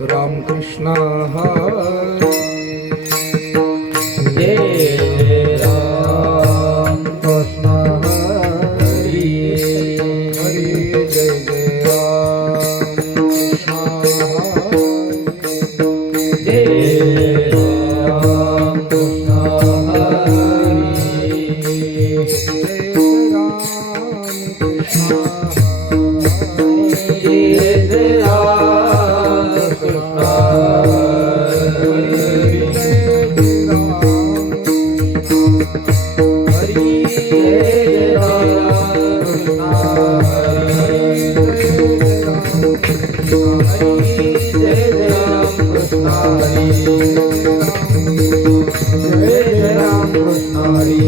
राम कृष्ण हरी जय जय राम कृष्ण हरी हरी जय जय राम कृष्ण हरी जय राम कृष्ण हरी जय राम कृष्ण जय जय राम कृष्ण हरी जय राम कृष्ण हरी जय राम कृष्ण हरी जय राम कृष्ण हरी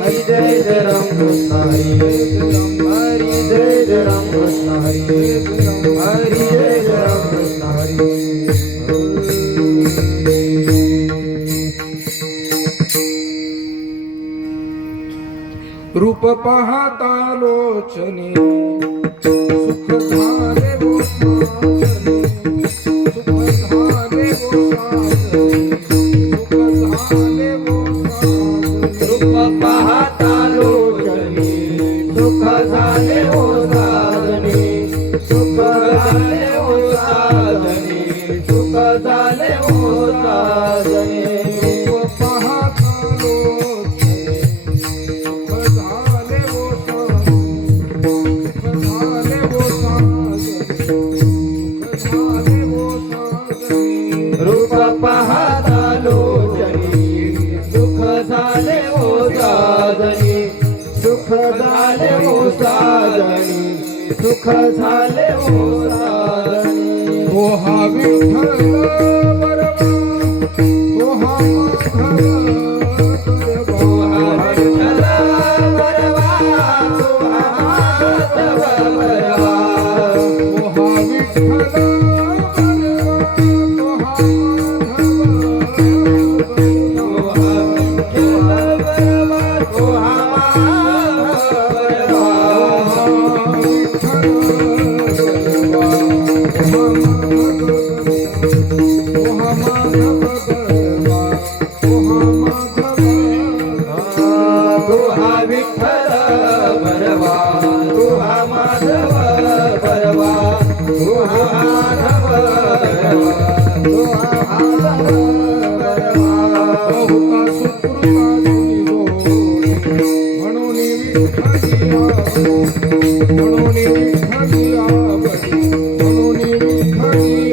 हरी जय राम कृष्ण हरी हरी जय राम कृष्ण हरी हरी जय राम कृष्ण हरी रूप पाहता लोचने सुख झाले वो साजने सुख झाले वो साजने सुख झाले वो साजने रूप पाहता लोचनी सुख झाले हो साधने सुख झाले हो साधने सुख झाले हो साधने रूप पाहता लोचने सुख झाले वो साजने सुख झाले वो साजने सुख झाले वो साजने रूप पाहता लोचनी सुख झाले हो साधने सुख झाले हो साधने सुख झाले हो साधने ओ हा विठ्ठल बरवा ओ हा माधव बरवा ओ हा विठ्ठल बरवा ओ हा विठ्ठल बरवा तू हा माधव बरवा तू हा माधव बरवा तू हा माधव बरवा बहुता सुकृता म्हणून विठ्ठली म्हणून विठ्ठली म्हणून विठ्ठली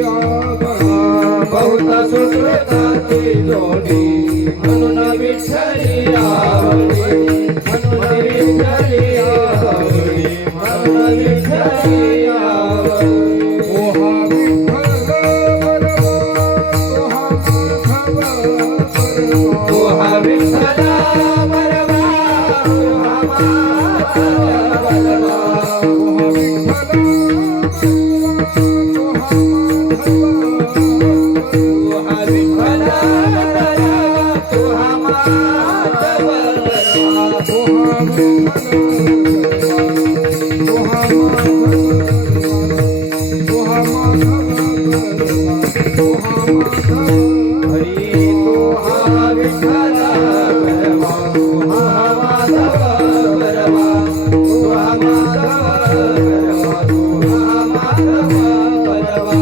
बहुत सुकृताची जोडी म्हणून विठ्ठली आवडी म्हणून विठ्ठली आवडी म्हणून विठ्ठली आवडी ओ हा विठ्ठल बरवा तू हा विठ्ठल बरवा तू हा माधव बरवा ओ हा तू हा विठ्ठल बरवा तू हा माधव बरवा हरी तू हा विठ्ठल बरवा तू हा माधव बरवा तू हा माधव बरवा तू हा माधव बरवा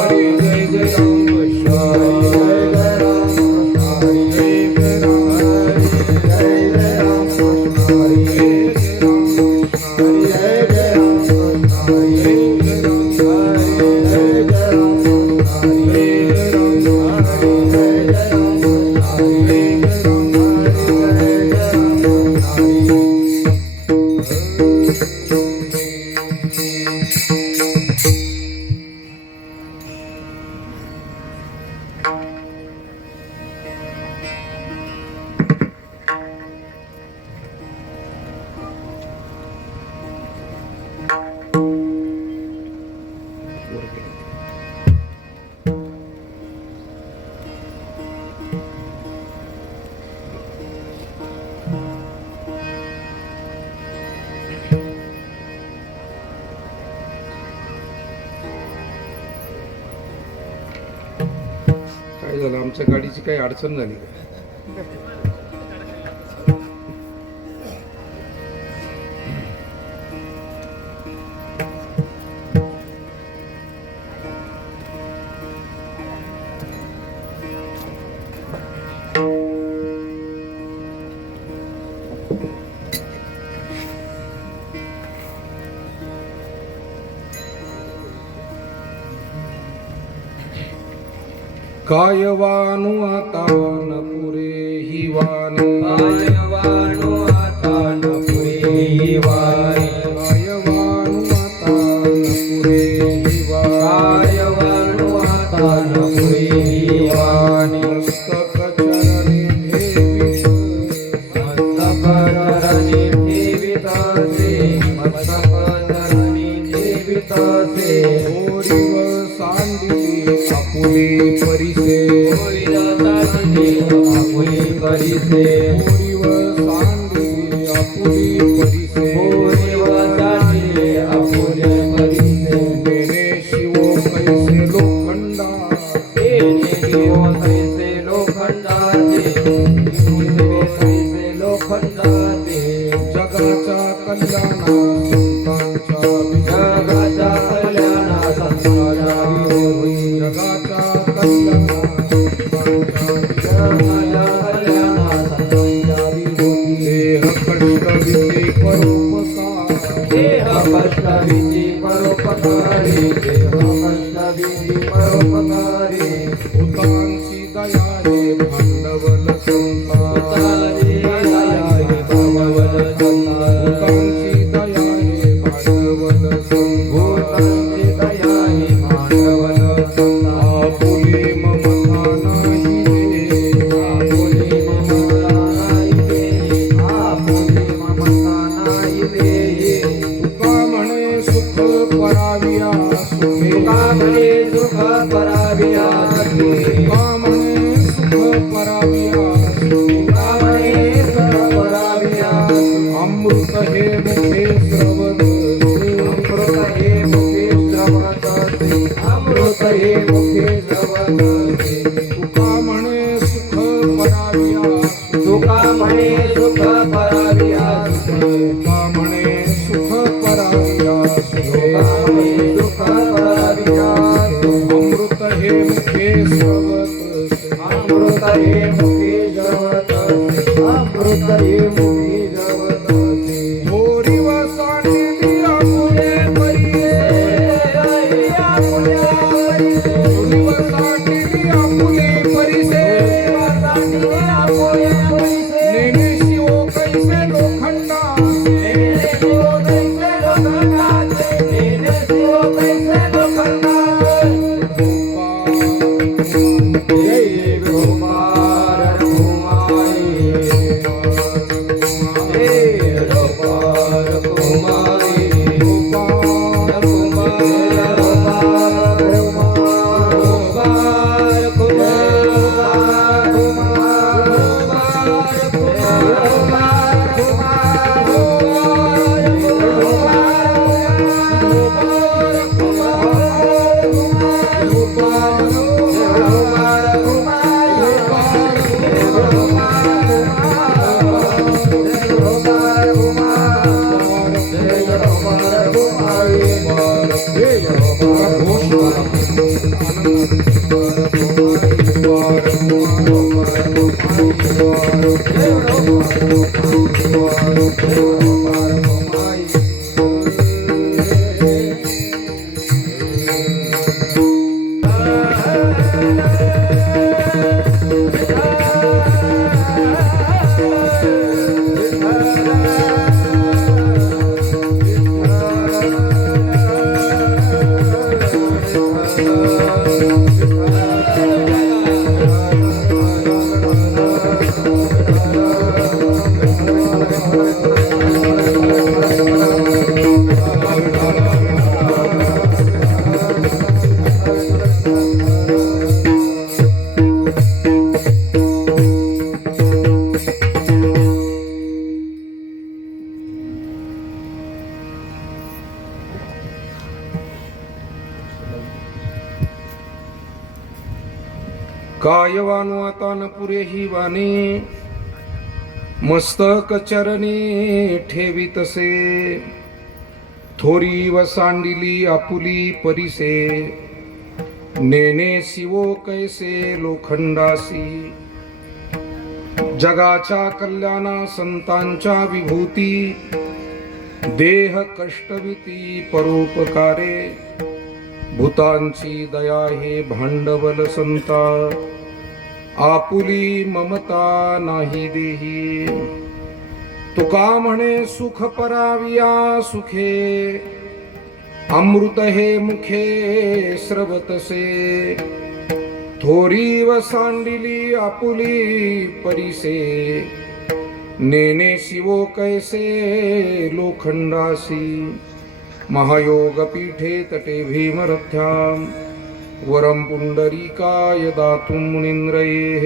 हरी जय जय राम कृष्ण हरी जय जय राम जय जय राम कृष्ण हरी जय जय राम हरी जय जय राम कृष्ण हरी जय जय राम जय जय राम कृष्ण हरी जय जय राम जय जय राम कृष्ण हरी जय जय राम काय झालं आमच्या गाडीची काही अडचण झाली का काय वानू आता न पुरे ही वाणी वाणू आता न पुरे ही वाणी काय वानू आता न पुरे ही वाणी वाणू आता न पुरे ही वाणी मस्तक चरणी ठेवीत मस्तकधरणी ठेवितासे मस्तकधरणी ठेवितासे ओरीव सांडिली आपुली परिसे आपुली परिसे ओरीव सांडिली आपुली परिसे आपुले परिसे मेने शिवो कैसे लोखंडा कैसे लोखंडाचे कैसे लोखंडाचे जगाच्या कल्याणा संतांच्या जगाच्या कल्याणा संतांच्या विरोधी जगाच्या कल्याणा संतांच्या जगाच्या कल्याणा संतांच्या विरोधी देह कष्ट विधी परोपकार देह कष्टविधी परोपकारी देह कष्टविधी परोपकारी उतांची दया हे भांडवल संता भगवल संता उतांची दया हे भांडवल संता दया हे भांडवल संता आपुली ममता नाही रे आपुले ममता नाही दे आपुले ममता नाही दे तुका म्हणे सुख पराविया सुखे तुका म्हणे सुख पराविया तुका म्हणे सुख पराविया तुका म्हणे सुख पराविया अमृत हे मुखे श्रवण अमृत हे मुखे श्रवणते अमृत हे मुखे श्रवणते तुका म्हणे सुख पराविया तुका म्हणे सुख पराविया तुका म्हणे सुख पराविया तुका म्हणे सुख पराविया अमृत हे मुखे श्रवत अमृत हे मुखे श्रवणते अमृत हे मुखे श्रवणते थोरी व सांडिली आपुले परिये थोरी व सांडिली आपुले परिसे नेने शिवो कैसे लोखंडा जय गोपाल कायवानु आता न पुरे ही वाणी मस्तक चरणी ठेवितसे थोरी व सांडिली आपुली परिसे नेने शिवो कैसे लोखंडासी जगाच्या कल्याणा संतांच्या विभूती देह कष्टविती परोपकारे भूतांची दया हे भांडवल संता आपुली ममता नाही देही तुका म्हणे सुख पराविया सुखे अमृत हे मुखे स्रवतसे थोरी व सांडिली आपुली परिसे नेने शिवो कैसे लोखंडासी महायोग पीठे तटे भीमरथ्यां वरं पुंडरीकाय दातुं मुनीन्द्रैः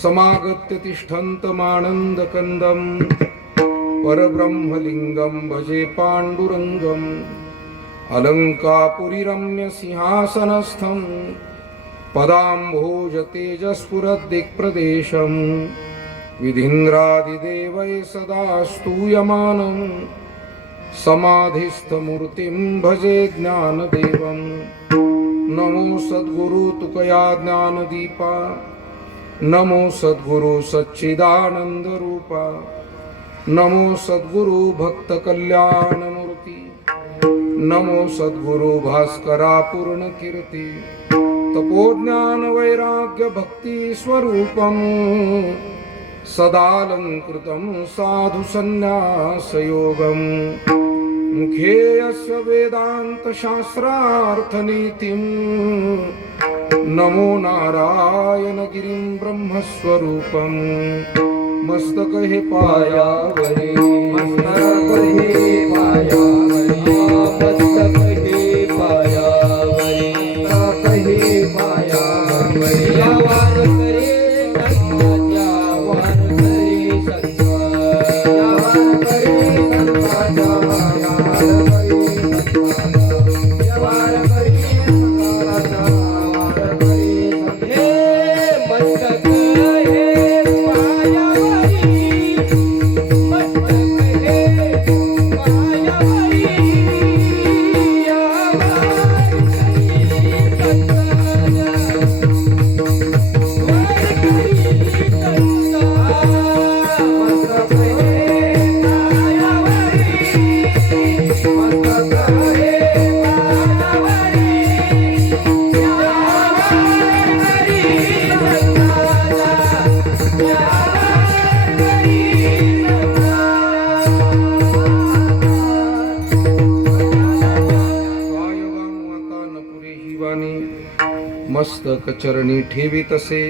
समागत्य तिष्ठन्तमानन्दकन्दं परब्रह्मलिङ्गं भजे पाण्डुरङ्गम् अलङ्कापुरीरम्यसिंहासनस्थं पदाम्भोजतेजस्फुरद्दिक्प्रदेशं विधीन्द्रादिदेवैः सदा स्तूयमानं समाधिस्थमूर्तिं भजे ज्ञानदेवम् नमो सद्गुरु तुकया ज्ञानदीपा नमो सद्गुरु सच्चिदानंद रूपा नमो सद्गुरु भक्त कल्याणमूर्ती नमो सद्गुरु भास्करा पूर्ण कीर्ती तपोज्ञान वैराग्य भक्ती स्वरूपं सदालंकृतं साधु संन्यास योगम् मुखे यस्य वेदांत शास्त्रार्थ नीतिं नमो नारायण गिरिं ब्रह्मस्वरूपं मस्तक हे पायावरी मस्तक हे पायावरी मस्तक हे पायावरी मस्तक हे पायावरी यावान करे संताच्या वान करे संता यावान करे संताच्या मस्तक चरणी ठेवितसे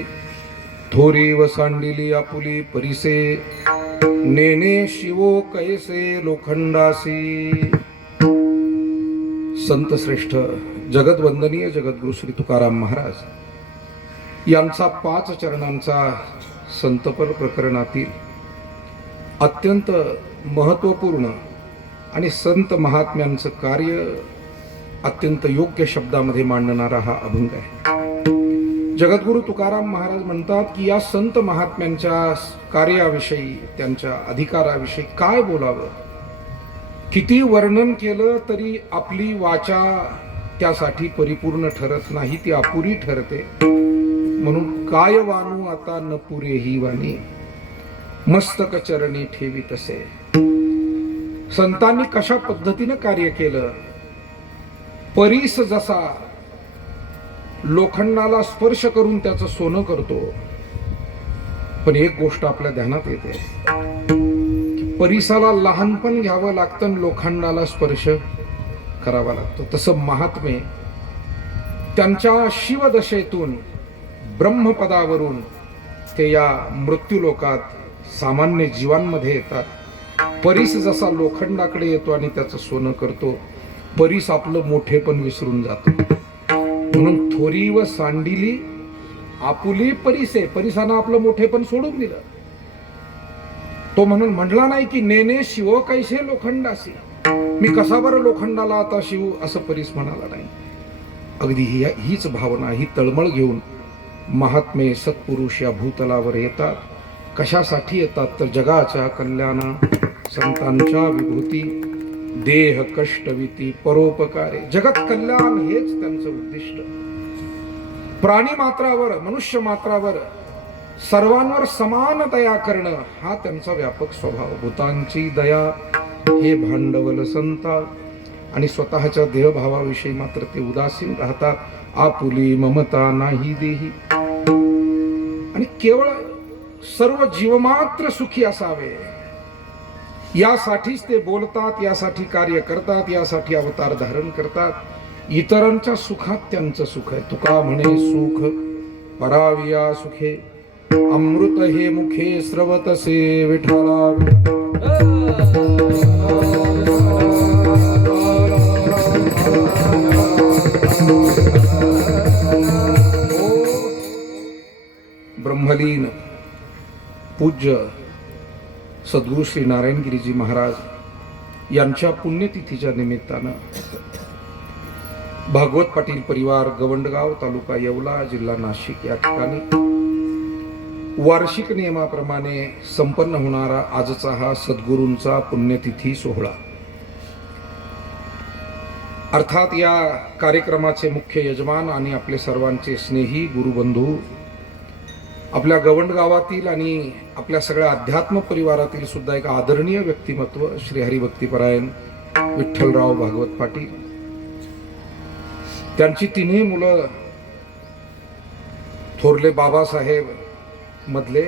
थोरी व सांडिली आपुली परिसे नेने शिवो कैसे लोखंडासी संत श्रेष्ठ जगदवंदनीय जगद्गुरु श्री तुकाराम महाराज यांचा 5 चरणांचा संतपर प्रकरणातील अत्यंत महत्त्वपूर्ण आणि संत महात्म्यांचं कार्य अत्यंत योग्य शब्दामध्ये मांडणारा हा अभंग आहे. जगद्गुरु तुकाराम महाराज म्हणतात की या संत महात्म्यांच्या कार्याविषयी त्यांच्या अधिकाराविषयी काय बोलावं, किती वर्णन केलं तरी आपली वाचा त्यासाठी परिपूर्ण ठरत नाही, ती अपुरी ठरते. म्हणून काय वानू आता न पुरे ही वाणी मस्तक चरणी ठेवी तसे. संतांनी कशा पद्धतीनं कार्य केलं. परीस जसा लोखंडाला स्पर्श करून त्याचं सोनं करतो, पण एक गोष्ट आपल्या ध्यानात येते की परीसाला लहानपण घ्यावं लागतं आणि लोखंडाला स्पर्श करावा लागतो. तसं महात्मे त्यांच्या शिवदशेतून ब्रह्मपदावरून ते या मृत्यूलोकात सामान्य जीवांमध्ये येतात. परीस जसा लोखंडाकडे येतो आणि त्याचं सोनं करतो, परीस आपलं मोठेपण विसरून जातो. म्हणून थोरी व सांडिली आपुली परीसे, परीसानं आपलं मोठेपण सोडून दिलं. तो म्हणून म्हणला नाही की नेने शिव कैसे लोखंडासी, मी कसा बरं लोखंडाला आता शिव, असं परीस म्हणाला नाही. अगदी हीच भावना, ही तळमळ घेऊन महात्मे सत्पुरुष या भूतलावर येतात. कशासाठी येतात तर जगाच्या कल्याणा, संतांच्या विभूती, देह कष्टविती परोपकारे. जगत कल्याण हेच त्यांचं उद्दिष्ट. प्राणी मात्रावर, मनुष्य मात्रावर, सर्वांवर समान दया करणं हा त्यांचा व्यापक स्वभाव. भूतांची दया हे भांडवल संता, आणि स्वतःच्या देहभावाविषयी मात्र ते उदासीन राहतात. आपुली ममता नाही देही, आणि केवळ सर्व जीवमात्र सुखी असावे यासाठीच ते बोलतात, यासाठी कार्य करतात, यासाठी अवतार धारण करतात. इतरांच्या सुखात त्यांचं सुख आहे. तुका म्हणे सुख पराविया सुखे, अमृत हे मुखे स्रवतसे विठ्ठला. ब्रह्मलीन पूज्य सद्गुरू श्री नारायणगिरीजी महाराज यांच्या पुण्यतिथीच्या निमित्तानं भागवत पाटील परिवार, गवंडगाव, तालुका येवला, जिल्हा नाशिक या ठिकाणी वार्षिक नियमाप्रमाणे संपन्न होणारा आजचा हा सद्गुरूंचा पुण्यतिथी सोहळा. अर्थात या कार्यक्रमाचे मुख्य यजमान आणि आपले सर्वांचे स्नेही गुरुबंधू, आपल्या गवंड गावातील आणि आपल्या सगळ्या अध्यात्म परिवारातील सुद्धा एक आदरणीय व्यक्तिमत्व श्री हरिभक्तीपरायण विठ्ठलराव भागवत पाटील. त्यांची तिन्ही मुलं थोरले बाबासाहेब मधले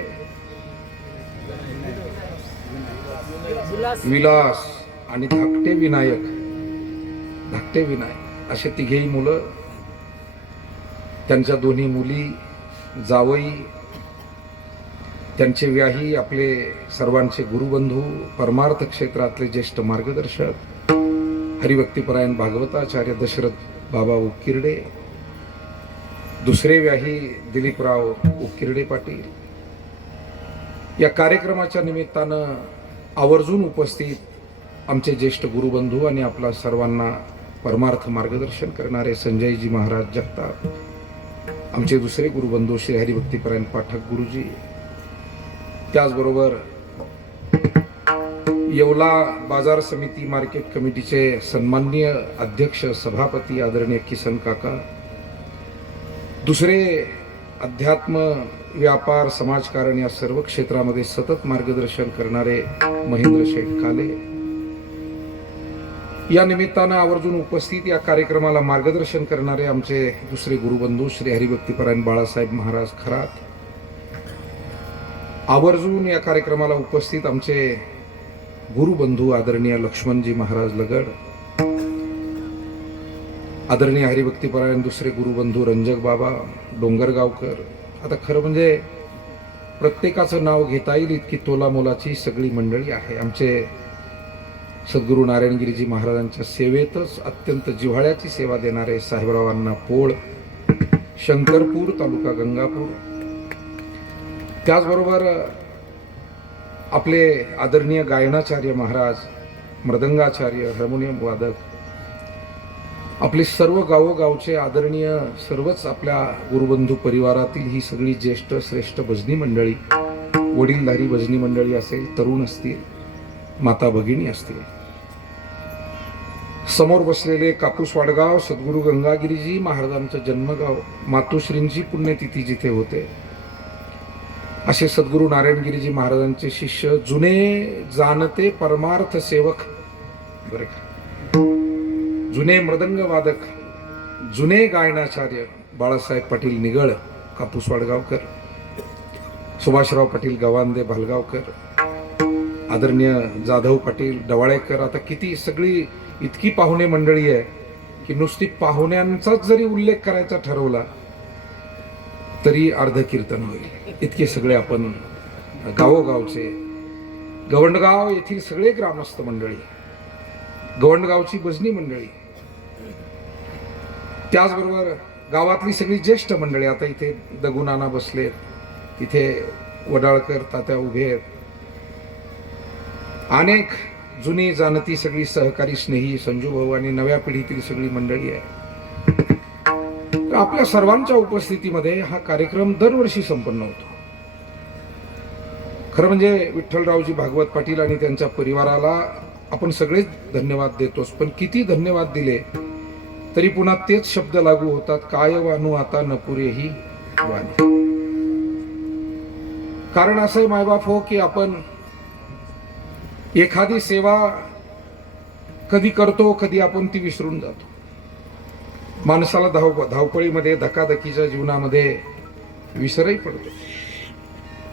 विलास आणि धाकटे विनायक असे तिघेही मुलं, त्यांच्या दोन्ही मुली, जावई, त्यांचे व्याही, आपले सर्वांचे गुरुबंधू, परमार्थ क्षेत्रातले ज्येष्ठ मार्गदर्शक हरिभक्तीपरायण भागवताचार्य दशरथ बाबा उकिरडे, दुसरे व्याही दिलीपराव उकिरडे पाटील. या कार्यक्रमाच्या निमित्तानं आवर्जून उपस्थित आमचे ज्येष्ठ गुरुबंधू आणि आपला सर्वांना परमार्थ मार्गदर्शन करणारे संजयजी महाराज जगताप, आमचे दुसरे गुरुबंधू श्री हरिभक्तीपरायण पाठक गुरुजी, त्याचबरोबर येवला बाजार समिती मार्केट कमिटीचे सन्माननीय अध्यक्ष सभापती आदरणीय किसन काका, दुसरे अध्यात्म, व्यापार, समाजकारण या सर्व क्षेत्रामध्ये सतत मार्गदर्शन करणारे महेंद्र शेठ काले. या निमित्तानं आवर्जून उपस्थित या कार्यक्रमाला मार्गदर्शन करणारे आमचे दुसरे गुरुबंधू श्री हरिभक्तीपरायण बाळासाहेब महाराज खरात. आवर्जून या कार्यक्रमाला उपस्थित आमचे गुरुबंधू आदरणीय लक्ष्मणजी महाराज लगड, आदरणीय हरिभक्तीपरायण दुसरे गुरुबंधू रंजक बाबा डोंगरगावकर. आता खरं म्हणजे प्रत्येकाचं नाव घेता येईल इतकी तोलामोलाची सगळी मंडळी आहे. आमचे सद्गुरू नारायणगिरीजी महाराजांच्या सेवेतच अत्यंत जिव्हाळ्याची सेवा देणारे साहेबरावांना पोळ, शंकरपूर, तालुका गंगापूर. त्याचबरोबर आपले आदरणीय गायनाचार्य महाराज, मृदंगाचार्य, हार्मोनियम वादक, आपले सर्व गावोगावचे आदरणीय सर्वच आपल्या गुरुबंधू परिवारातील ही सगळी ज्येष्ठ श्रेष्ठ भजनी मंडळी, वडीलधारी भजनी मंडळी असेल, तरुण असतील, माता भगिनी असतील. समोर बसलेले कापूस वाडगाव सद्गुरू गंगागिरीजी महाराजांचं जन्मगाव, मातोश्रींची पुण्यतिथी जिथे होते असे सद्गुरू नारायणगिरीजी महाराजांचे शिष्य, जुने जाणते परमार्थ सेवक, बरे का, जुने मृदंग वादक, जुने गायनाचार्य बाळासाहेब पाटील निगळ कापूस वाडगावकर, सुभाषराव पाटील गवांदे भालगावकर, आदरणीय जाधव पाटील डवाळेकर. आता किती सगळी इतकी पाहुणे मंडळी आहे की नुसती पाहुण्यांचाच जरी उल्लेख करायचा ठरवला तरी अर्ध कीर्तन होईल. इतके सगळे आपण गावोगावचे, गवंडगाव येथील सगळे ग्रामस्थ मंडळी, गवंडगावची भजनी मंडळी, त्याचबरोबर गावातली सगळी ज्येष्ठ मंडळी. आता इथे दगुनाना बसले, इथे वडाळकर तात्या उभे आहेत, अनेक जुनी जाणती सगळी सहकारी स्नेही संजू भाऊ आणि नव्या पिढीतील सगळी मंडळी आहे. तर आपल्या सर्वांच्या उपस्थितीमध्ये हा कार्यक्रम दरवर्षी संपन्न होतो. खरं म्हणजे विठ्ठलरावजी भागवत पाटील आणि त्यांच्या परिवाराला आपण सगळेच धन्यवाद देतोच, पण किती धन्यवाद दिले तरी पुन्हा तेच शब्द लागू होतात. काय वानू आता न पुरेही वाणी. कारण असं आहे मायबाप हो की आपण एखादी सेवा कधी करतो, कधी आपण ती विसरून जातो. माणसाला धावपळीमध्ये, धकाधकीच्या जीवनामध्ये विसरही पडतो.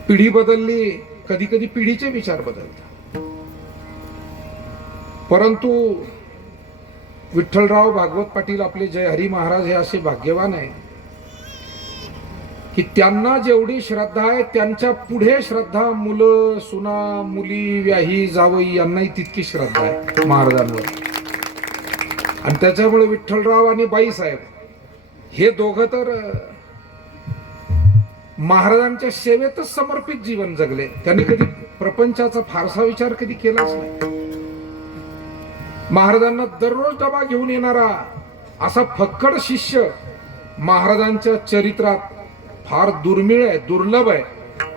पिढी बदलली, कधी कधी पिढीचे विचार बदलतात. परंतु विठ्ठलराव भागवत पाटील आपले जय हरी महाराज हे असे भाग्यवान आहे की त्यांना जेवढी श्रद्धा आहे त्यांच्या पुढे श्रद्धा मुलं, सुना, मुली, व्याही, जावई यांनाही तितकी श्रद्धा आहे महाराजांवर. आणि त्याच्यामुळे विठ्ठलराव आणि बाईसाहेब हे दोघं तर महाराजांच्या सेवेतच समर्पित जीवन जगले. त्यांनी कधी प्रपंचाचा फारसा विचार कधी केलाच नाही. महाराजांना दररोज डबा घेऊन येणारा असा फक्कड शिष्य महाराजांच्या चरित्रात फार दुर्मिळ आहे, दुर्लभ आहे.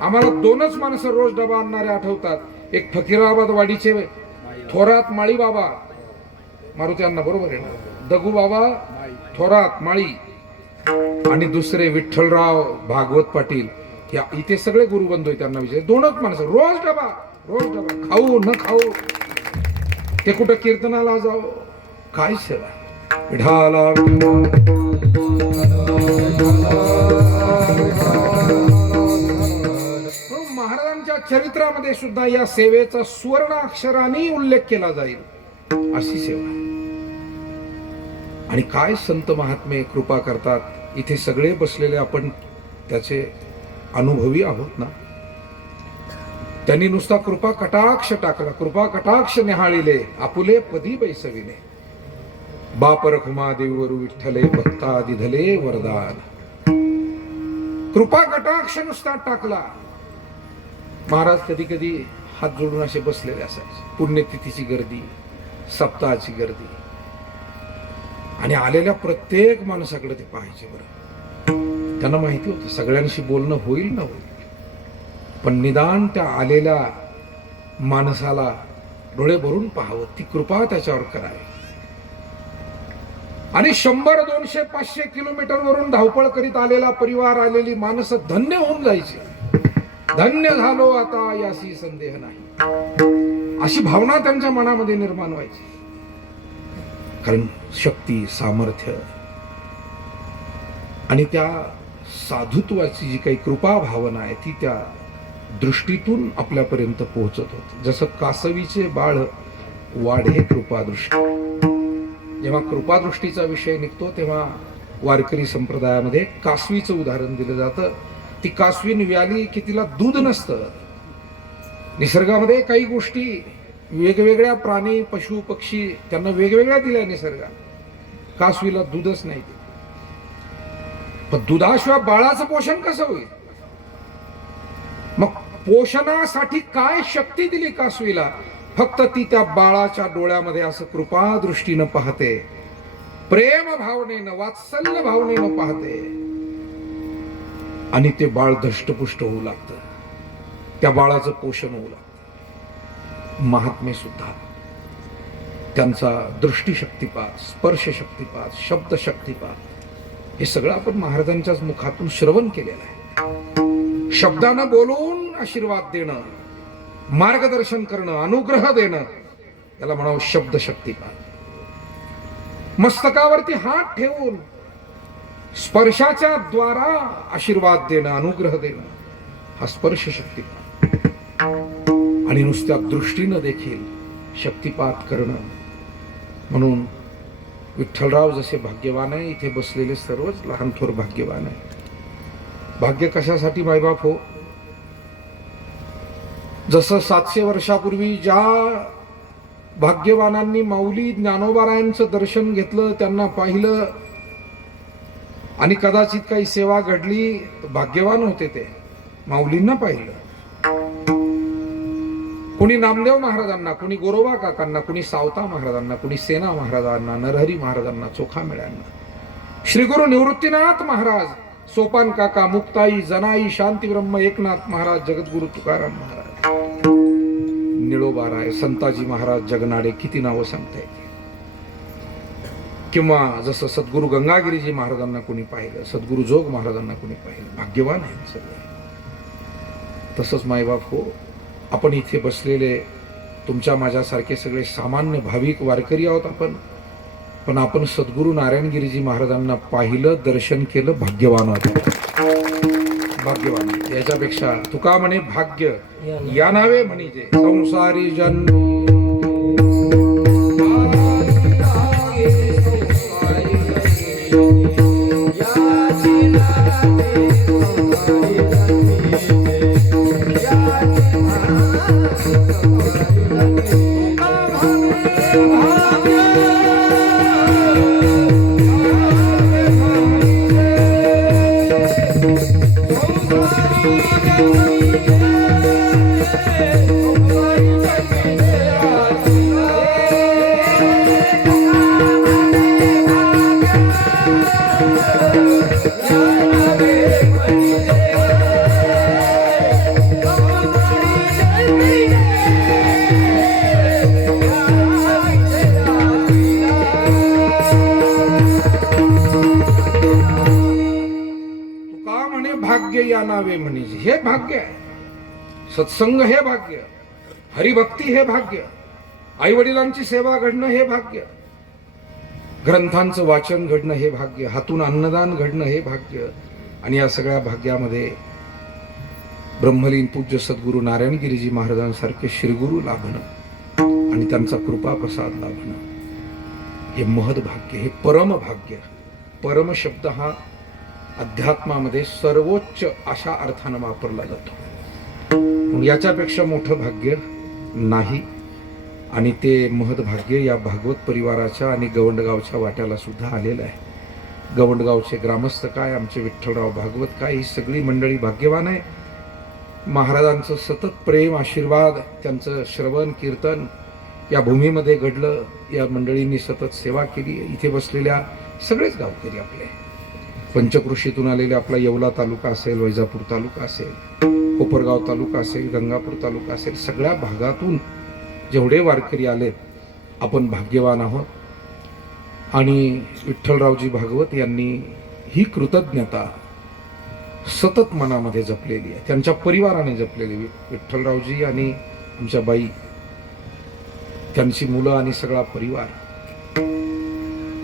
आम्हाला दोनच माणसं रोज डबा आणणारे आठवतात. एक फकीराबाद वाडीचे थोरात माळी बाबा, मारुत्यांना बरोबर आहे ना, दगू बाबा थोरात माळी, आणि दुसरे विठ्ठलराव भागवत पाटील. या इथे सगळे गुरुबंधू आहेत, त्यांना विचार दोनच माणसं रोज डबा, खाऊ न खाऊ, ते कुठं कीर्तनाला जाऊ, काय सेवा विठाला. महाराजांच्या चरित्रामध्ये सुद्धा या सेवेचा सुवर्ण अक्षराने उल्लेख केला जाईल अशी सेवा. आणि काय संत महात्मे कृपा करतात. इथे सगळे बसलेले आपण त्याचे अनुभवी आहोत ना. त्यांनी नुसता कृपा कटाक्ष टाकला, कृपा कटाक्ष निहाळिले, आपुले पदी बैसविले. बाप रखुमा देववरू विठ्ठले, भक्ता दिधले वरदान. कृपा कटाक्ष नुसता टाकला. महाराज कधी कधी हात जोडून असे बसलेले असायचे. पुण्यतिथीची गर्दी, सप्ताहाची गर्दी, आणि आलेल्या प्रत्येक माणसाकडे ते पाहायचे. बरं, त्यांना माहिती होतं सगळ्यांशी बोलणं होईल ना होईल, पण निदान त्या आलेल्या माणसाला डोळे भरून पाहावं, ती कृपा त्याच्यावर करावी. आणि 100, 200, 500 किलोमीटर वरून धावपळ करीत आलेला परिवार, आलेली माणसं धन्य होऊन जायची. धन्य झालो आता याशी संदेह नाही, अशी भावना त्यांच्या मनामध्ये निर्माण व्हायची. कारण शक्ती, सामर्थ्य आणि त्या साधुत्वाची जी काही कृपा भावना आहे ती त्या दृष्टीतून आपल्यापर्यंत पोहोचत होती. जसं कासवीचे बाळ वाढे कृपादृष्टी. जेव्हा कृपादृष्टीचा विषय निघतो तेव्हा वारकरी संप्रदायामध्ये कासवीचं उदाहरण दिलं जातं. ती कासवी व्याली की तिला दूध नसतं. निसर्गामध्ये काही गोष्टी वेगवेगळ्या प्राणी, पशु, पक्षी त्यांना वेगवेगळ्या दिल्या निसर्गात. कासवीला दूधच नाही. पण दुधाशिवाय बाळाचं पोषण कसं होईल? मग पोषणासाठी काय शक्ती दिली कासवीला? फक्त ती त्या बाळाच्या डोळ्यामध्ये असं कृपा दृष्टीनं पाहते, प्रेम भावनेनं, वात्सल्य भावनेनं पाहते, आणि ते बाळ धष्टपुष्ट होऊ लागतं. त्या बाळाचं पोषण होऊ लागतं. महात्मे सुद्धा त्यांचा दृष्टी शक्तिपात, स्पर्श शक्तिपात, शब्द शक्तिपात हे सगळं आपण महाराजांच्याच मुखातून श्रवण केलेलं आहे. शब्दानं बोलून आशीर्वाद देणं, मार्गदर्शन करणं, अनुग्रह देणं, याला म्हणावं शब्द शक्तिपात. मस्तकावरती हात ठेवून स्पर्शाच्या द्वारा आशीर्वाद देणं, अनुग्रह देणं, हा स्पर्श शक्तिपात. आणि नुसत्या दृष्टीनं देखील शक्तिपात करणं. म्हणून विठ्ठलराव जसे भाग्यवान आहे, इथे बसलेले सर्वच लहान थोर भाग्यवान आहे. भाग्य कशासाठी मायबाप हो? जसं 700 वर्षापूर्वी ज्या भाग्यवानांनी माऊली ज्ञानोबारायांचं दर्शन घेतलं, त्यांना पाहिलं आणि कदाचित काही सेवा घडली, भाग्यवान होते ते. माऊलींना पाहिलं. कुणी नामदेव महाराजांना, कुणी गोरोबा काकांना, कुणी सावता महाराजांना, कुणी सेना महाराजांना, नरहरी महाराजांना, चोखामेळ्यांना, श्री गुरु निवृत्तीनाथ महाराज, सोपान काका, मुक्ताई, जनाई, शांतीब्रह्म एकनाथ महाराज, जगद्गुरु तुकाराम महाराज, निळोबाराय, संताजी महाराज, जगनाडे, किती नावं सांगता येते. किंवा जसं सद्गुरु गंगागिरीजी महाराजांना कोणी पाहिलं, सद्गुरु जोग महाराजांना कोणी पाहिलं, भाग्यवान आहे सगळे. तसंच मायबाप हो, आपण इथे बसलेले तुमच्या माझ्यासारखे सगळे सामान्य भाविक वारकरी आहोत आपण. पण आपण सद्गुरु नारायणगिरीजी महाराजांना पाहिलं, दर्शन केलं, भाग्यवान आहोत. भाग्यवान. याच्यापेक्षा तुका म्हणे भाग्य या नावे म्हणजे संसारी जन्म भाग्य या नावे म्हणजे हे भाग्य आहे. सत्संग हे भाग्य, हरिभक्ती हे भाग्य, आई वडिलांची सेवा घडणं हे भाग्य, ग्रंथांचं वाचन घडणं हे भाग्य, हातून अन्नदान घडणं हे भाग्य. आणि या सगळ्या भाग्यामध्ये ब्रह्मलीन पूज्य सद्गुरु नारायणगिरीजी महाराजांसारखे श्रीगुरु लाभणं आणि त्यांचा कृपा प्रसाद लाभणं हे महद्भाग्य, हे परम भाग्य. परम शब्द हा अध्यात्मामध्ये सर्वोच्च अशा अर्थानं वापरला जातो. याच्यापेक्षा मोठं भाग्य नाही. आणि ते महद्भाग्य या भागवत परिवाराच्या आणि गवंडगावच्या वाट्याला सुद्धा आलेलं आहे. गवंडगावचे ग्रामस्थ काय, आमचे विठ्ठलराव भागवत काय, ही सगळी मंडळी भाग्यवान आहे. महाराजांचं सतत प्रेम, आशीर्वाद, त्यांचं श्रवण कीर्तन या भूमीमध्ये घडलं. या मंडळींनी सतत सेवा केली. इथे बसलेल्या सगळेच गावकरी आपले, पंचकृषीतून आलेले, आपला येवला तालुका असेल, वैजापूर तालुका असेल, कोपरगाव तालुका असेल, गंगापूर तालुका असेल, सगळ्या भागातून जेवढे वारकरी आलेत, आपण भाग्यवान आहोत. आणि विठ्ठलरावजी भागवत यांनी ही कृतज्ञता सतत मनामध्ये जपलेली आहे, त्यांच्या परिवाराने जपलेली. विठ्ठलरावजी आणि आमच्या बाई, त्यांची मुलं आणि सगळा परिवार.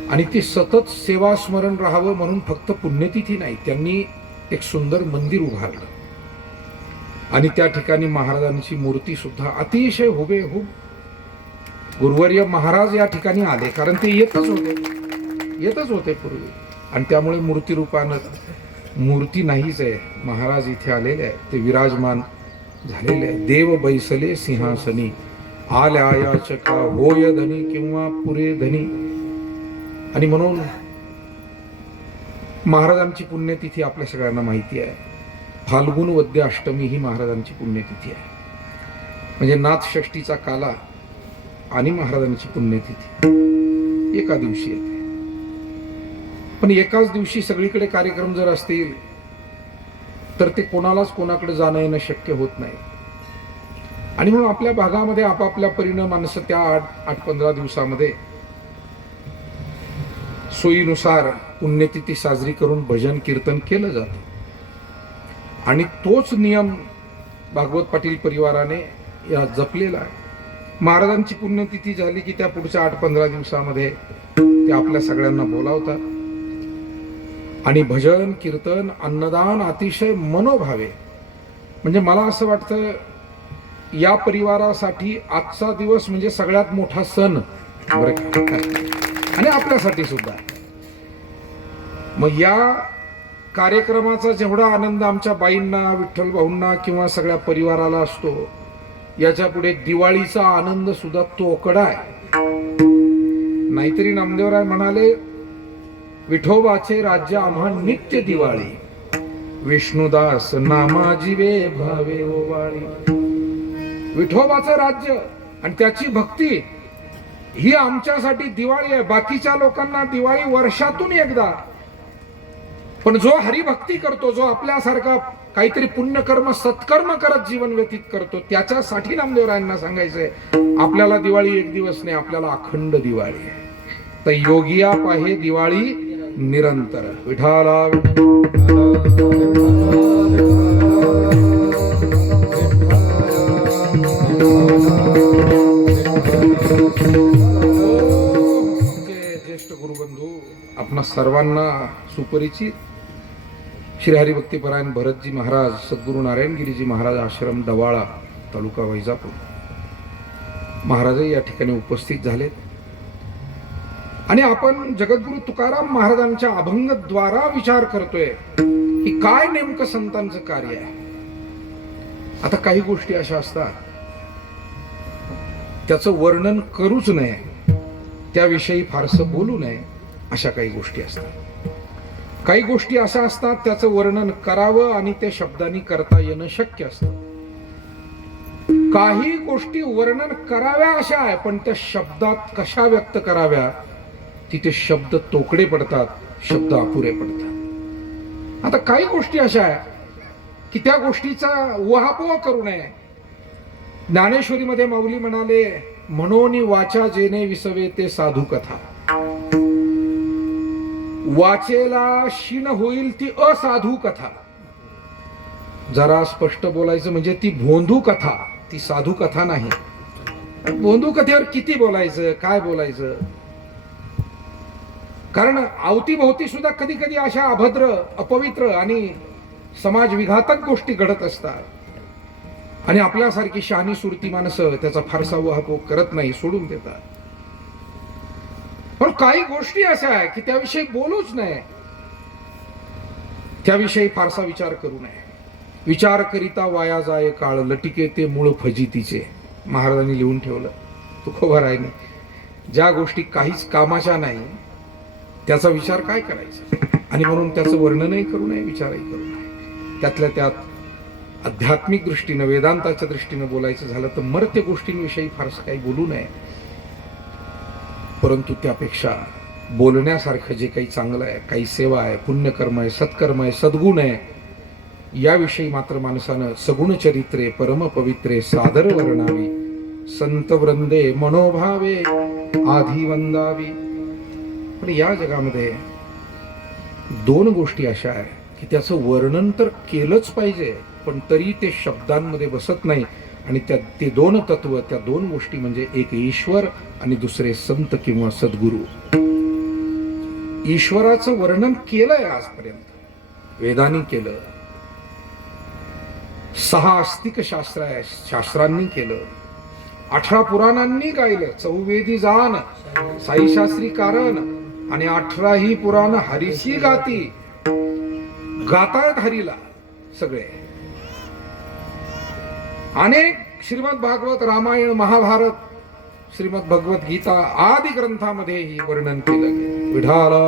आणि ती सतत सेवा स्मरण राहावं म्हणून फक्त पुण्यतिथी नाही, त्यांनी एक सुंदर मंदिर उभारलं आणि त्या ठिकाणी महाराजांची मूर्ती सुद्धा अतिशय हुबेहूब गुरुवर्य महाराज या ठिकाणी आले. कारण ते येतच होते पूर्वी. आणि त्यामुळे मूर्ती रूपानं, मूर्ती नाहीच आहे, महाराज इथे आलेले आहे, ते विराजमान झालेले आहे. देव बैसले सिंहासनी, आल्या याचका होय धनी किंवा पुरे धनी. आणि म्हणून महाराजांची पुण्यतिथी आपल्या सगळ्यांना माहिती आहे. फाल्गुन वद्य अष्टमी ही महाराजांची पुण्यतिथी आहे. म्हणजे नाथ षष्टीचा काला आणि महाराजांची पुण्यतिथी एका दिवशी येते. पण एकाच दिवशी सगळीकडे कार्यक्रम जर असतील तर ते कोणालाच कोणाकडे जाणं येणं शक्य होत नाही. आणि म्हणून आपल्या भागामध्ये आपापल्या परीनं माणसं त्या 8-15 दिवसामध्ये सोयीनुसार पुण्यतिथी साजरी करून भजन कीर्तन केलं जातं. आणि तोच नियम भागवत पाटील परिवाराने या जपलेला आहे. महाराजांची पुण्यतिथी झाली की त्या पुढच्या 8-15 दिवसामध्ये ते आपल्या सगळ्यांना बोलावतात आणि भजन कीर्तन अन्नदान अतिशय मनोभावे. म्हणजे मला असं वाटतं या परिवारासाठी आजचा दिवस म्हणजे सगळ्यात मोठा सण बरं का? आणि आपल्यासाठी सुद्धा. मग या कार्यक्रमाचा जेवढा आनंद आमच्या बाईंना, विठ्ठल भाऊंना किंवा सगळ्या परिवाराला असतो, याच्या पुढे दिवाळीचा आनंद सुद्धा तोकडा आहे. नाहीतरी नामदेवराय म्हणाले, विठोबाचे राज्य आम्हा नित्य दिवाळी, विष्णुदास नामा जीवे भावे ओवाळी. विठोबाचं राज्य आणि त्याची भक्ती ही आमच्यासाठी दिवाळी आहे. बाकीच्या लोकांना दिवाळी वर्षातून एकदा. पण जो हरिभक्ती करतो, जो आपल्यासारखा काहीतरी पुण्यकर्म सत्कर्म करत जीवन व्यतीत करतो, त्याच्यासाठी नामदेवरायांना सांगायचंय, आपल्याला दिवाळी एक दिवस नाही, आपल्याला अखंड दिवाळी आहे. तर योगिया पाहे दिवाळी निरंतर. विठाला ज्येष्ठ गुरुबंधू, आपणा सर्वांना सुपरिचित श्री हरिभक्तीपरायण भरतजी महाराज, सद्गुरू नारायणगिरीजी महाराज, आश्रम दवाळा, तालुका वैजापूर महाराजही या ठिकाणी उपस्थित झालेत. आणि आपण जगद्गुरु तुकाराम महाराजांच्या अभंगद्वारा विचार करतोय की काय नेमकं संतांचं कार्य आहे. आता काही गोष्टी अशा असतात त्याचं वर्णन करूच नये, त्याविषयी फारसं बोलू नये, अशा काही गोष्टी असतात. काही गोष्टी अशा असतात त्याचं वर्णन करावं आणि ते शब्दांनी करता येणं शक्य असतं. काही गोष्टी वर्णन कराव्या अशा आहे, पण त्या शब्दात कशा व्यक्त कराव्या तिथे शब्द तोकडे पडतात, शब्द अपुरे पडतात. आता काही गोष्टी अशा आहे की त्या गोष्टीचा उहापोह करू नये. ज्ञानेश्वरीमध्ये माऊली म्हणाले, म्हणोनी वाचा जेने विसवे ते साधू कथा. वाचेला शीण होईल ती असाधू कथा. जरा स्पष्ट बोलायचं म्हणजे ती भोंदू कथा, ती साधू कथा नाही. भोंदू कथेवर किती बोलायचं, काय बोलायचं? कारण अवतीभोवती सुद्धा कधी कधी अशा अभद्र, अपवित्र आणि समाज विघातक गोष्टी घडत असतात. आणि आपल्यासारखी शहाणी सुरती माणसं त्याचा फारसा उहापोह करत नाही, सोडून देतात. पण काही गोष्टी अशा आहे की त्याविषयी बोलूच नये, त्याविषयी फारसा विचार करू नये. विचार करिता वाया जाय काळ, लटिके ते मूळ फजितीचे. महाराजांनी लिहून ठेवलं तुकोबारायांनी. ज्या गोष्टी काहीच कामाच्या नाही त्याचा विचार काय करायचा. आणि म्हणून त्याचं वर्णनही करू नये, विचारही करू नये. त्यातल्या त्यात आध्यात्मिक दृष्टीनं, वेदांताच्या दृष्टीनं बोलायचं झालं तर मर्त्य गोष्टींविषयी फारसं काही बोलू नये. परंतु त्यापेक्षा बोलण्यासारखं जे काही चांगलं आहे, काही सेवा आहे, पुण्यकर्म आहे, सत्कर्म आहे, सद्गुण आहे, याविषयी मात्र माणसानं सगुण चरित्रे परम पवित्रे सादर वर्णावी. संत वृंदे मनोभावे आधी वंदावी. पण या जगामध्ये दोन गोष्टी अशा आहे की त्याचं वर्णन तर केलंच पाहिजे, पण तरी ते शब्दांमध्ये बसत नाही. आणि ते दोन तत्व, त्या दोन गोष्टी म्हणजे एक ईश्वर आणि दुसरे संत किंवा सद्गुरू. ईश्वराचं वर्णन केलंय आजपर्यंत, वेदांनी केलं, 6 आस्तिक शास्त्र आहे, शास्त्रांनी केलं, 18 पुराणांनी गायलं. चौवेदी जाण साईशास्त्री कारण आणि 18ही पुराण हरीची गाती. गातायत हरीला सगळे. अनेक श्रीमद भागवत, रामायण, महाभारत, श्रीमद भगवत गीता आदी ग्रंथामध्ये ही वर्णन केलं गेलं. विठाला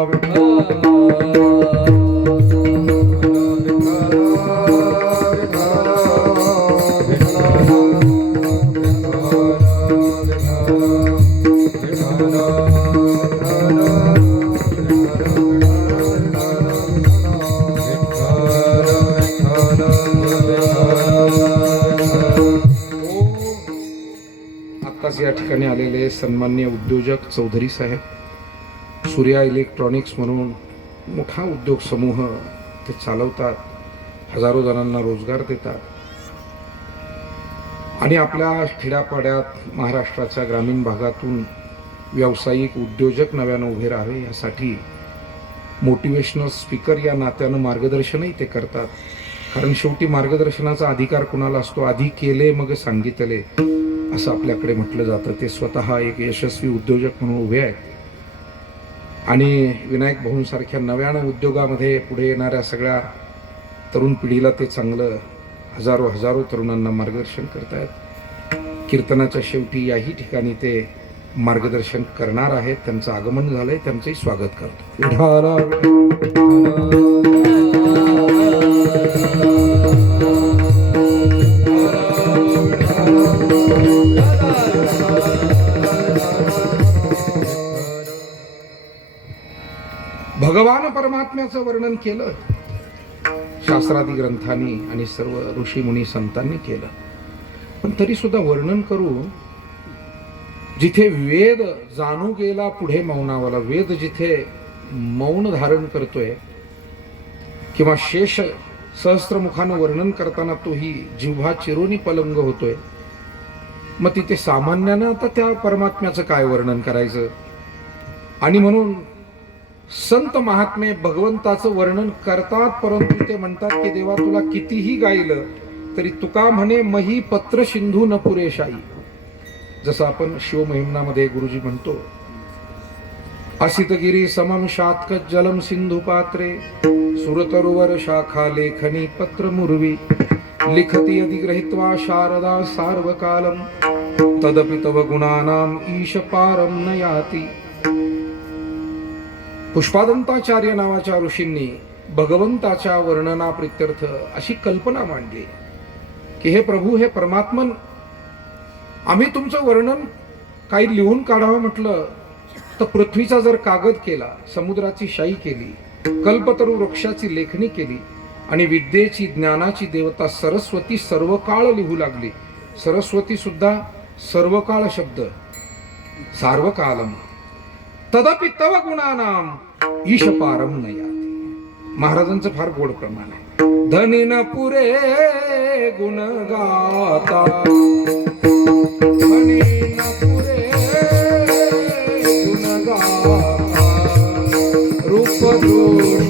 या ठिकाणी आलेले सन्माननीय उद्योजक चौधरी साहेब, सूर्या इलेक्ट्रॉनिक्स म्हणून मोठा उद्योग समूह ते चालवतात. हजारो जणांना रोजगार देतात आणि आपल्या खेड्यापाड्यात महाराष्ट्राच्या ग्रामीण भागातून व्यावसायिक उद्योजक नव्यानं उभे राहावे यासाठी मोटिवेशनल स्पीकर या नात्यानं मार्गदर्शनही ते करतात. कारण शेवटी मार्गदर्शनाचा अधिकार कुणाला असतो? आधी केले मग सांगितले असं आपल्याकडे म्हटलं जातं. ते स्वतः एक यशस्वी उद्योजक म्हणून उभे आहेत आणि विनायक भाऊंसारख्या नव्यानं उद्योगामध्ये पुढे येणाऱ्या सगळ्या तरुण पिढीला ते चांगलं हजारो तरुणांना मार्गदर्शन करतायत. कीर्तनाच्या शेवटी याही ठिकाणी ते मार्गदर्शन करणार आहेत. त्यांचं आगमन झालंय, त्यांचंही स्वागत करतो. भगवान परमात्म्याचं वर्णन केलं शास्त्रादी ग्रंथांनी आणि सर्व ऋषी मुनी संतांनी केलं. पण तरी सुद्धा वर्णन करू, जिथे वेद जाणू गेला पुढे मौनावाला, वेद जिथे मौन धारण करतोय किंवा शेष सहस्त्रमुखानं वर्णन करताना तोही जिव्हा चिरोनी पलंग होतोय, मग तिथे सामान्यानं आता त्या परमात्म्याचं काय वर्णन करायचं? आणि म्हणून संत महात्मे भगवंताचं वर्णन करतात, परंतु ते म्हणतात की देवा तुला कितीही गायलं तरी तुका म्हणे मही पत्र सिंधू न पुरेशाई. जसं आपण शिवमहिम्नामध्ये गुरुजी म्हणतो, असितगिरी समम शातक जलम सिंधू पात्रे सुरतरुवर शाखा लेखनी पत्र मुर्वी लिखती अधिग्रहित्वा शारदा सार्वकालम तदपि तव गुणानाम ईश पारम न याती. पुष्पादंताचार्य नावाच्या ऋषींनी भगवंताच्या वर्णनाप्रित्यर्थ अशी कल्पना मांडली की हे प्रभू, हे परमात्मन, आम्ही तुमचं वर्णन काही लिहून काढावं म्हटलं तर पृथ्वीचा जर कागद केला, समुद्राची शाई केली, कल्पतरू वृक्षाची लेखणी केली आणि विद्येची ज्ञानाची देवता सरस्वती सर्व काळ लिहू लागली. सरस्वती सुद्धा सर्वकाळ शब्द, सार्वकालम तदपि तव गुणानाम ईश पारम न याती. महाराजांचं फार गोड प्रमाण आहे. धनी न पुरे गुण गाता, धनी न पुरे गुण गाता, रूप दृष्टी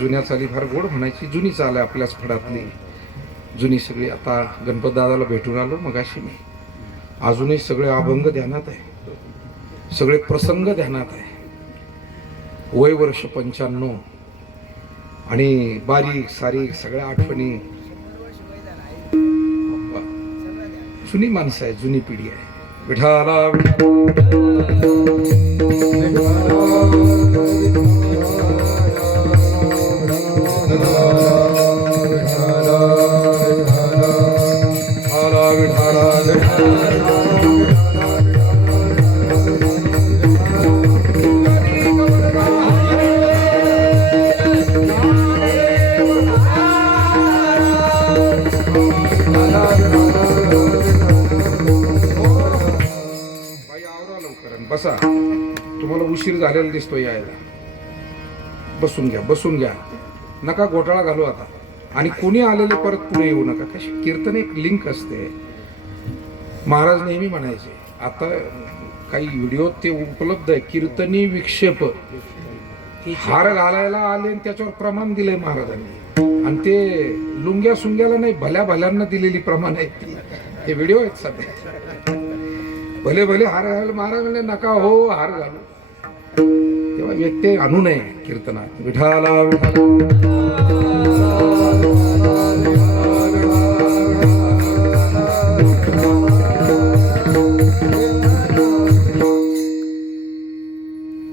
जुन्या चाली फार गोड म्हणायची. जुनी चाल आहे आपल्याच फडातली, जुनी सगळी. आता गणपत दादाला भेटून आलो मगाशी मी. अजूनही सगळे अभंग ध्यानात आहे, सगळे प्रसंग ध्यानात आहे. वय वर्ष 95 आणि बारीक सारीक सगळ्या आठवणी. जुनी माणसं आहे, जुनी पिढी आहे. विठाला बसा, तुम्हाला उशीर झालेला दिसतो यायला. बसून घ्या, नका घोटाळा घालू आता. आणि कोणी आलेले परत पुढे येऊ नका. कशी कीर्तन एक लिंक असते. महाराज नेहमी म्हणायचे, आता काही व्हिडिओ ते उपलब्ध आहे, कीर्तनी विक्षेप. हार घालायला आले आणि त्याच्यावर प्रमाण दिलंय महाराजांनी, आणि ते लुंग्या सुंग्याला नाही, भल्या भल्यांना दिलेली प्रमाण आहेत. ते व्हिडिओ आहेत सध्या. भले भले हार घाल, महाराज म्हणले नका हो हार घालू. तेव्हा व्यत्यय आणू नये कीर्तनात. विठाला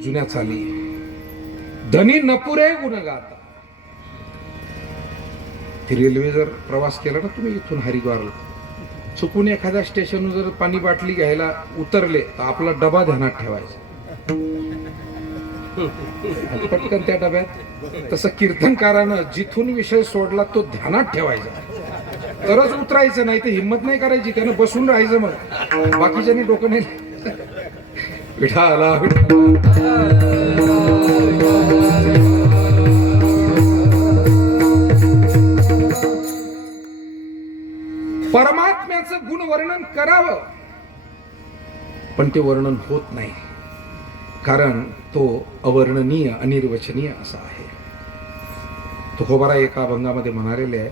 जुन्या चाली धनी नपुरे गुण गाता. ती रेल्वे जर प्रवास केला ना तुम्ही इथून हरिद्वारला, चुकून एखाद्या स्टेशनवर जर पाणी बाटली घ्यायला उतरले तर आपला डबा ध्यानात ठेवायचा. आणि पटकन त्या डब्यात. तसं कीर्तनकारानं जिथून विषय सोडला तो ध्यानात ठेवायचा, तरच उतरायचं. नाही तर हिंमत नाही करायची, त्यानं बसून राहायचं. मग बाकीच्यानी डोकं नाही. विठाला परमात्म्याचं गुण वर्णन करावं, पण ते वर्णन होत नाही, कारण तो अवर्णनीय अनिर्वचनीय असा आहे. तुकोबारा एका अभंगामध्ये म्हणालेले आहे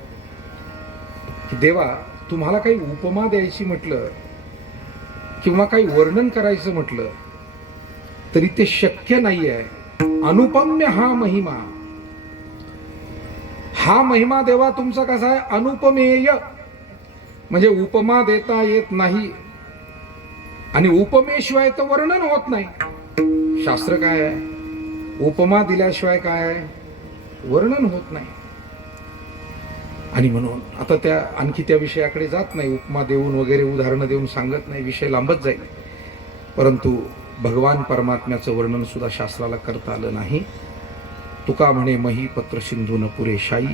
की देवा, तुम्हाला काही उपमा द्यायची म्हटलं किंवा काही वर्णन करायचं म्हटलं तरी ते शक्य नाही आहे. अनुपम्य हा महिमा. हा महिमा देवा तुमचा कसा आहे? अनुपमेय, म्हणजे उपमा देता येत नाही, आणि उपमेशिवाय तर वर्णन होत नाही. शास्त्र काय आहे? उपमा दिल्याशिवाय काय आहे? वर्णन होत नाही. आणि म्हणून आता त्या आणखी त्या विषयाकडे जात नाही. उपमा देऊन वगैरे उदाहरणं देऊन सांगत नाही, विषय लांबत जाईल. परंतु भगवान परमात्म्याचं वर्णन सुद्धा शास्त्राला करता आलं नाही. तुका म्हणे मही पत्र सिंधू न पुरेशाई,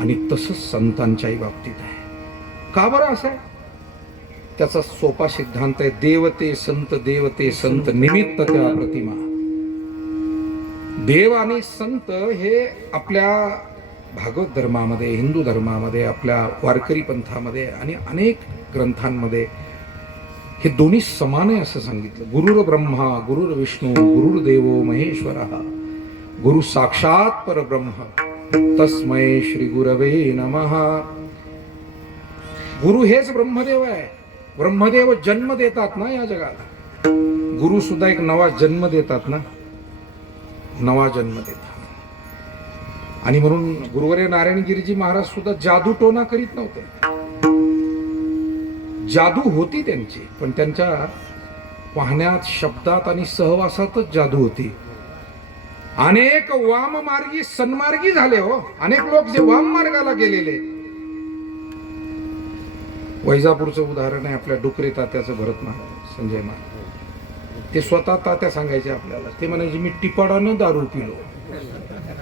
आणि तसंच संतांच्याही बाबतीत आहे. का बरं असं आहे? त्याचा सोपा सिद्धांत आहे, देवते संत निमित्त त्या प्रतिमा. देव आणि संत हे आपल्या भागवत धर्मामध्ये, हिंदू धर्मामध्ये, आपल्या वारकरी पंथामध्ये आणि अनेक ग्रंथांमध्ये हे दोन्ही समान आहे असं सांगितलं. गुरुर ब्रह्मा गुरुर विष्णू गुरुर्देवो महेश्वरः गुरु साक्षात परब्रह्म तस्मै श्री गुरवे नमः. गुरु हेच ब्रह्मदेव आहे. ब्रह्मदेव जन्म देतात ना या जगाला, गुरु सुद्धा एक नवा जन्म देतात ना, नवा जन्म देतात. आणि म्हणून गुरुवर्य नारायणगिरीजी महाराज सुद्धा जादू टोना करीत नव्हते. जादू होती त्यांची, पण त्यांच्या पाहण्यात, शब्दात आणि सहवासातच जादू होती. अनेक वाममार्गी सन्मार्गी झाले हो. अनेक लोक जे वाम मार्गाला गेलेले. वैजापूरचं उदाहरण आहे आपल्या डुकरे तात्याचं, भरत महाराज, संजय महाराज. ते स्वतः तात्या सांगायचे आपल्याला. ते म्हणायचे मी टिपाडानं दारू पिलो.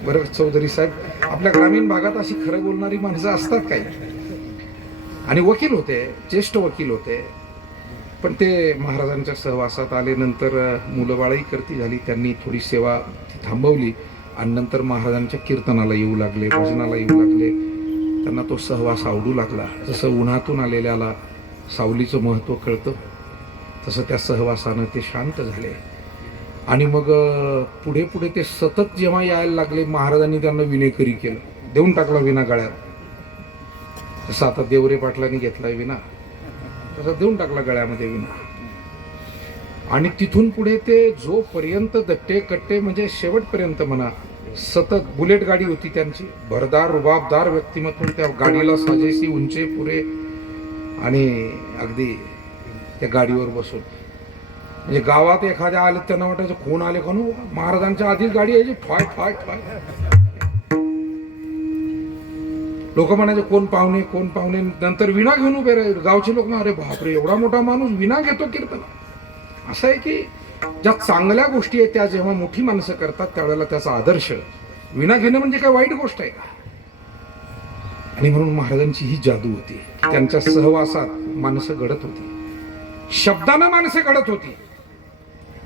बरं चौधरी साहेब, आपल्या ग्रामीण भागात अशी खरं बोलणारी माणसं असतात काही. आणि वकील होते, ज्येष्ठ वकील होते. पण ते महाराजांच्या सहवासात आले. नंतर मुलं बाळही करती झाली. त्यांनी थोडी सेवा थांबवली आणि नंतर महाराजांच्या कीर्तनाला येऊ लागले, भजनाला येऊ लागले. त्यांना तो सहवास आवडू लागला. जसं उन्हातून आलेल्याला सावलीचं महत्त्व कळतं, तसं त्या सहवासानं ते शांत झाले. आणि मग पुढे पुढे ते सतत जेव्हा यायला लागले, महाराजांनी त्यांना विनेकरी केलं, देऊन टाकला विना गळ्यात. जसं आता देवरे पाटलांनी घेतलाय विना, तसा देऊन टाकला गळ्यामध्ये विना. आणि तिथून पुढे ते जोपर्यंत दट्टे कट्टे, म्हणजे शेवटपर्यंत म्हणा, सतत. बुलेट गाडी होती त्यांची, भरदार रुबाबदार व्यक्तिमत्व. त्या गाडीला साजेशी उंचे पुरे, आणि अगदी त्या गाडीवर बसून, म्हणजे गावात एखाद्या आले त्यांना वाटायचं कोण आले कोण. महाराजांच्या आधीच गाडी यायची, फाय फाय फाय. लोक म्हणायचे कोण पाहुणे कोण पाहुणे. नंतर विना घेऊन उभे राहिले गावचे लोक. अरे बापरे, एवढा मोठा माणूस विना घेतो कीर्तन. असं आहे की ज्या चांगल्या गोष्टी आहेत त्या जेव्हा मोठी माणसं करतात त्यावेळेला त्याचा आदर्श. विना घेणं म्हणजे काय वाईट गोष्ट आहे का? आणि म्हणून महाराजांची ही जादू होती. त्यांच्या सहवासात माणसं घडत होती, शब्दानं माणसं घडत होती.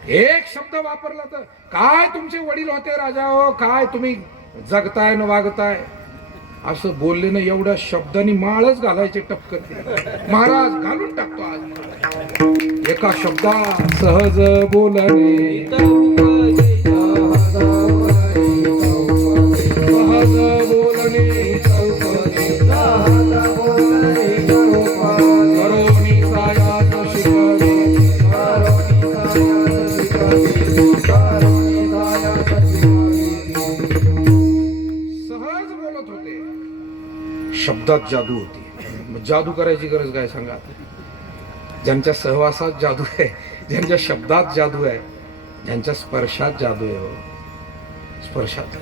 एक शब्द वापरला तर काय तुमचे वडील होते राजा हो, काय तुम्ही जगताय न वागताय असं बोलले ना, एवढ्या शब्दांनी माळच घालायचे टपकन. महाराज घालून टाकतो आज एका शब्दात सहज बोलणे, सहज बोलणे, करोनी सायात शिकवे, सहज बोलत होते. शब्दात जादू होती. मग जादू करायची गरज काय सांगा आता? ज्यांच्या सहवासात जादू आहे, ज्यांच्या शब्दात जादू आहे, ज्यांच्या स्पर्शात जादू आहे. हो, स्पर्शात.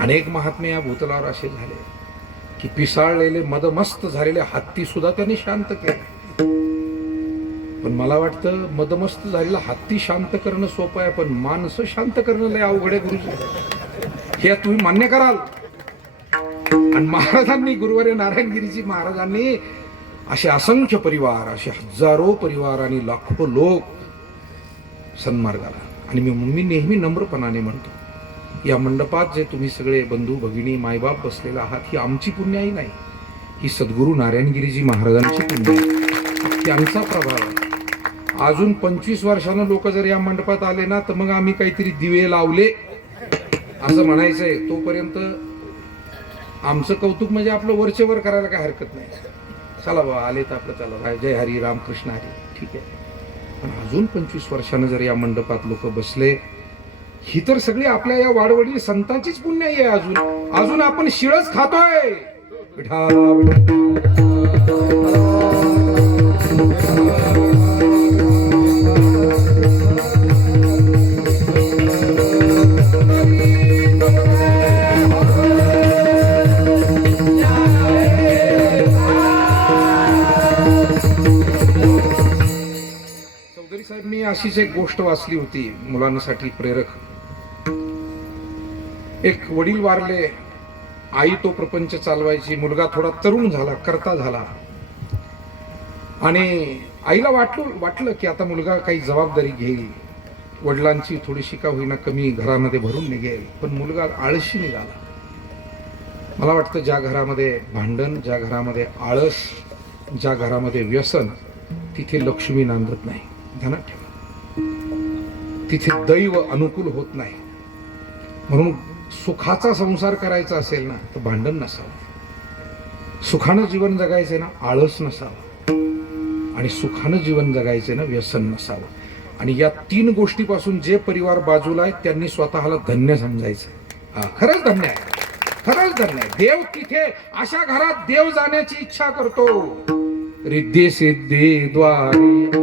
अनेक महात्मे या भूतलावर असे झाले की पिसाळलेले मदमस्त झालेले हत्ती सुद्धा त्यांनी शांत केले. पण मला वाटतं मदमस्त झालेला हत्ती शांत करणं सोपं आहे, पण माणसं शांत करणं लय अवघड आहे गुरुजी. हे तुम्ही मान्य कराल. आणि महाराजांनी, गुरुवर्य नारायणगिरीजी महाराजांनी असे असंख्य परिवार, असे हजारो परिवार आणि लाखो लोक सन्मार्गाला. आणि मी नेहमी नम्रपणाने म्हणतो, या मंडपात जे तुम्ही सगळे बंधू भगिनी मायबाप बसलेला आहात, ही आमची पुण्याई नाही, ही सद्गुरू नारायणगिरीजी महाराजांची पुण्य आहे. त्यांचा प्रभाव आहे. अजून 25 वर्षानं लोक जर या मंडपात आले ना, तर मग आम्ही काहीतरी दिवे लावले असं म्हणायचंय. तोपर्यंत आमचं कौतुक म्हणजे आपलं वरचेवर करायला काय हरकत नाही. चला बाबा आले तर आपलं चला, जय हरी रामकृष्ण हरी, ठीक आहे. पण अजून 25 वर्षानं जर या मंडपात लोक बसले, ही तर सगळी आपल्या या वाडवडील संतांचीच पुण्य आहे. अजून आपण शिळच खातोय. चौधरी साहेब, मी अशीच एक गोष्ट वाचली होती मुलांसाठी प्रेरक. एक वडील वारले, आई तो प्रपंच चालवायची, मुलगा थोडा तरुण झाला, करता झाला, आणि आईला वाटलं की आता मुलगा काही जबाबदारी घेईल, वडिलांची थोडीशी का होईना कमी घरामध्ये भरून निघेल. पण मुलगा आळशी निघाला. मला वाटतं ज्या घरामध्ये भांडण, ज्या घरामध्ये आळस, ज्या घरामध्ये व्यसन, तिथे लक्ष्मी नांदत नाही. ध्यानात ठेवा. तिथे दैव अनुकूल होत नाही. म्हणून सुखाचा संसार करायचा असेल ना, तर भांडण नसावं. सुखानं जीवन जगायचंय ना, आळस नसावं. आणि सुखानं जीवन जगायचंय ना, व्यसन नसावं. आणि या 3 गोष्टीपासून जे परिवार बाजूला आहेत त्यांनी स्वतःला धन्य समजायचं. खरंच धन्य आहे, खरंच धन्य आहे. देव तिथे, अशा घरात देव जाण्याची इच्छा करतो. रिद्धी सिद्धी द्वारे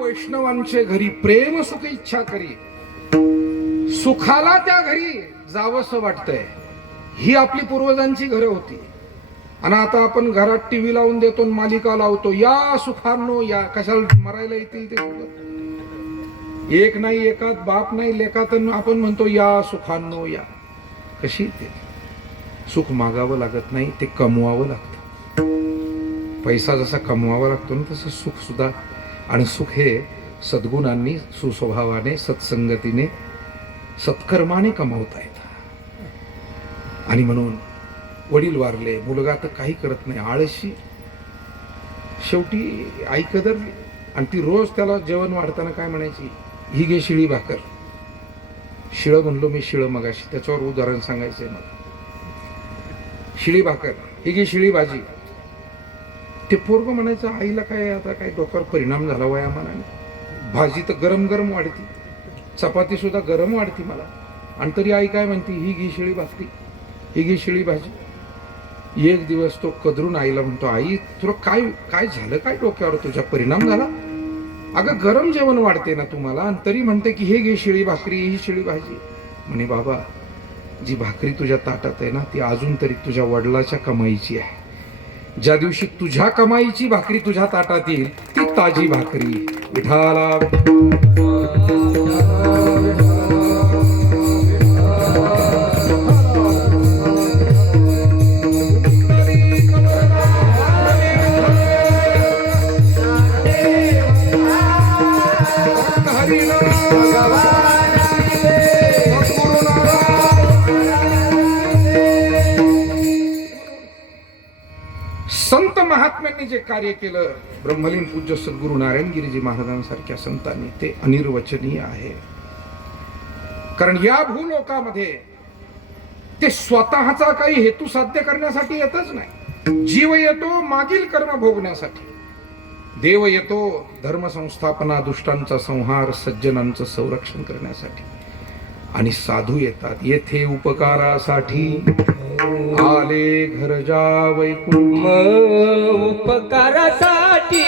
वैष्णवांचे घरी प्रेम सुख इच्छा करी, सुखाला त्या घरी जावंसं वाटतंय. ही आपली पूर्वजांची घरं होती. आणि आता आपण घरात टीव्ही लावून देतो, मालिका लावतो, या सुखांनो या. कशाला मरायला येतील ते सुद्धा. एक नाही एकात बाप नाही लेखात आपण म्हणतो या सुखांनो या. कशी ते सुख मागावं लागत नाही, ते कमवावं लागतं. पैसा जसा कमवावा लागतो ना, तसं सुख सुद्धा. आणि सुख हे सद्गुणांनी, सुस्वभावाने, सत्संगतीने, सत्कर्माने कमावता येतं. आणि म्हणून वडील वारले, मुलगा तर काही करत नाही, आळशी. शेवटी आई कदरली. आणि ती रोज त्याला जेवण वाढताना काय म्हणायची, ही घे शिळी भाकर. शिळं म्हणलो मी, शिळं मगाशी, त्याच्यावर उदाहरण सांगायचंय मला. शिळी भाकर, ही घे शिळी भाजी. ते पोरगं म्हणायचं, आईला काय आता काय डोक्यावर परिणाम झाला वयामानाने, भाजी तर गरम गरम वाढती, चपाती सुद्धा गरम वाढती मला, आणि तरी आई काय म्हणते, ही घी शिळी भाकरी, ही घी शिळी भाजी. एक दिवस तो कदरून आईला म्हणतो, आई तुला काय काय झालं, काय डोक्यावर तुझ्या परिणाम झाला? अगं गरम जेवण वाढते ना तुम्हाला, आणि तरी म्हणते की हे घे शिळी भाकरी, ही शिळी भाजी. म्हणे बाबा, जी भाकरी तुझ्या ताटात आहे ना, ती अजून तरी तुझ्या वडिलाच्या कमाईची आहे. ज्या दिवशी तुझ्या कमाईची भाकरी तुझ्या ताटात येईल, ती ताजी भाकरी. विठाला संत महात्म्यांनी जे कार्य केलं, ब्रह्मलीन पूज्य सद्गुरु नारायणगिरीजी महाराजांसारख्या संतांनी, ते अनिर्वचनीय आहे. कारण या भूलोकामध्ये ते स्वतःचा काही हेतू साध्य करण्यासाठी येतच नाही. जीव येतो मागील कर्म भोगण्यासाठी, देव येतो धर्म संस्थापना, दुष्टांचा संहार, सज्जनांचं संरक्षण करण्यासाठी, आणि साधू येतात येथे उपकारासाठी. आले घर जा वैकुंठ उपकारासाठी.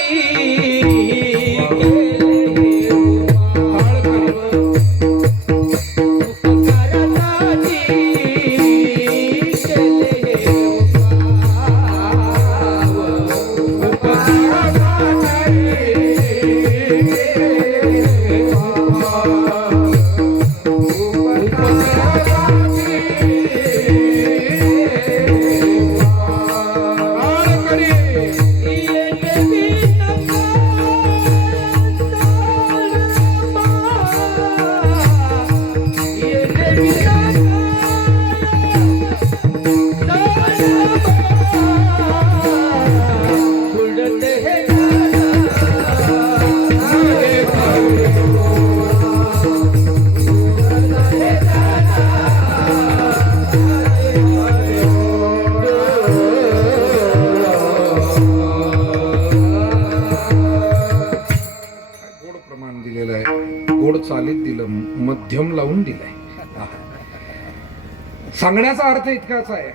मध्यम लावून दिलाय. सांगण्याचा अर्थ इतकाच आहे,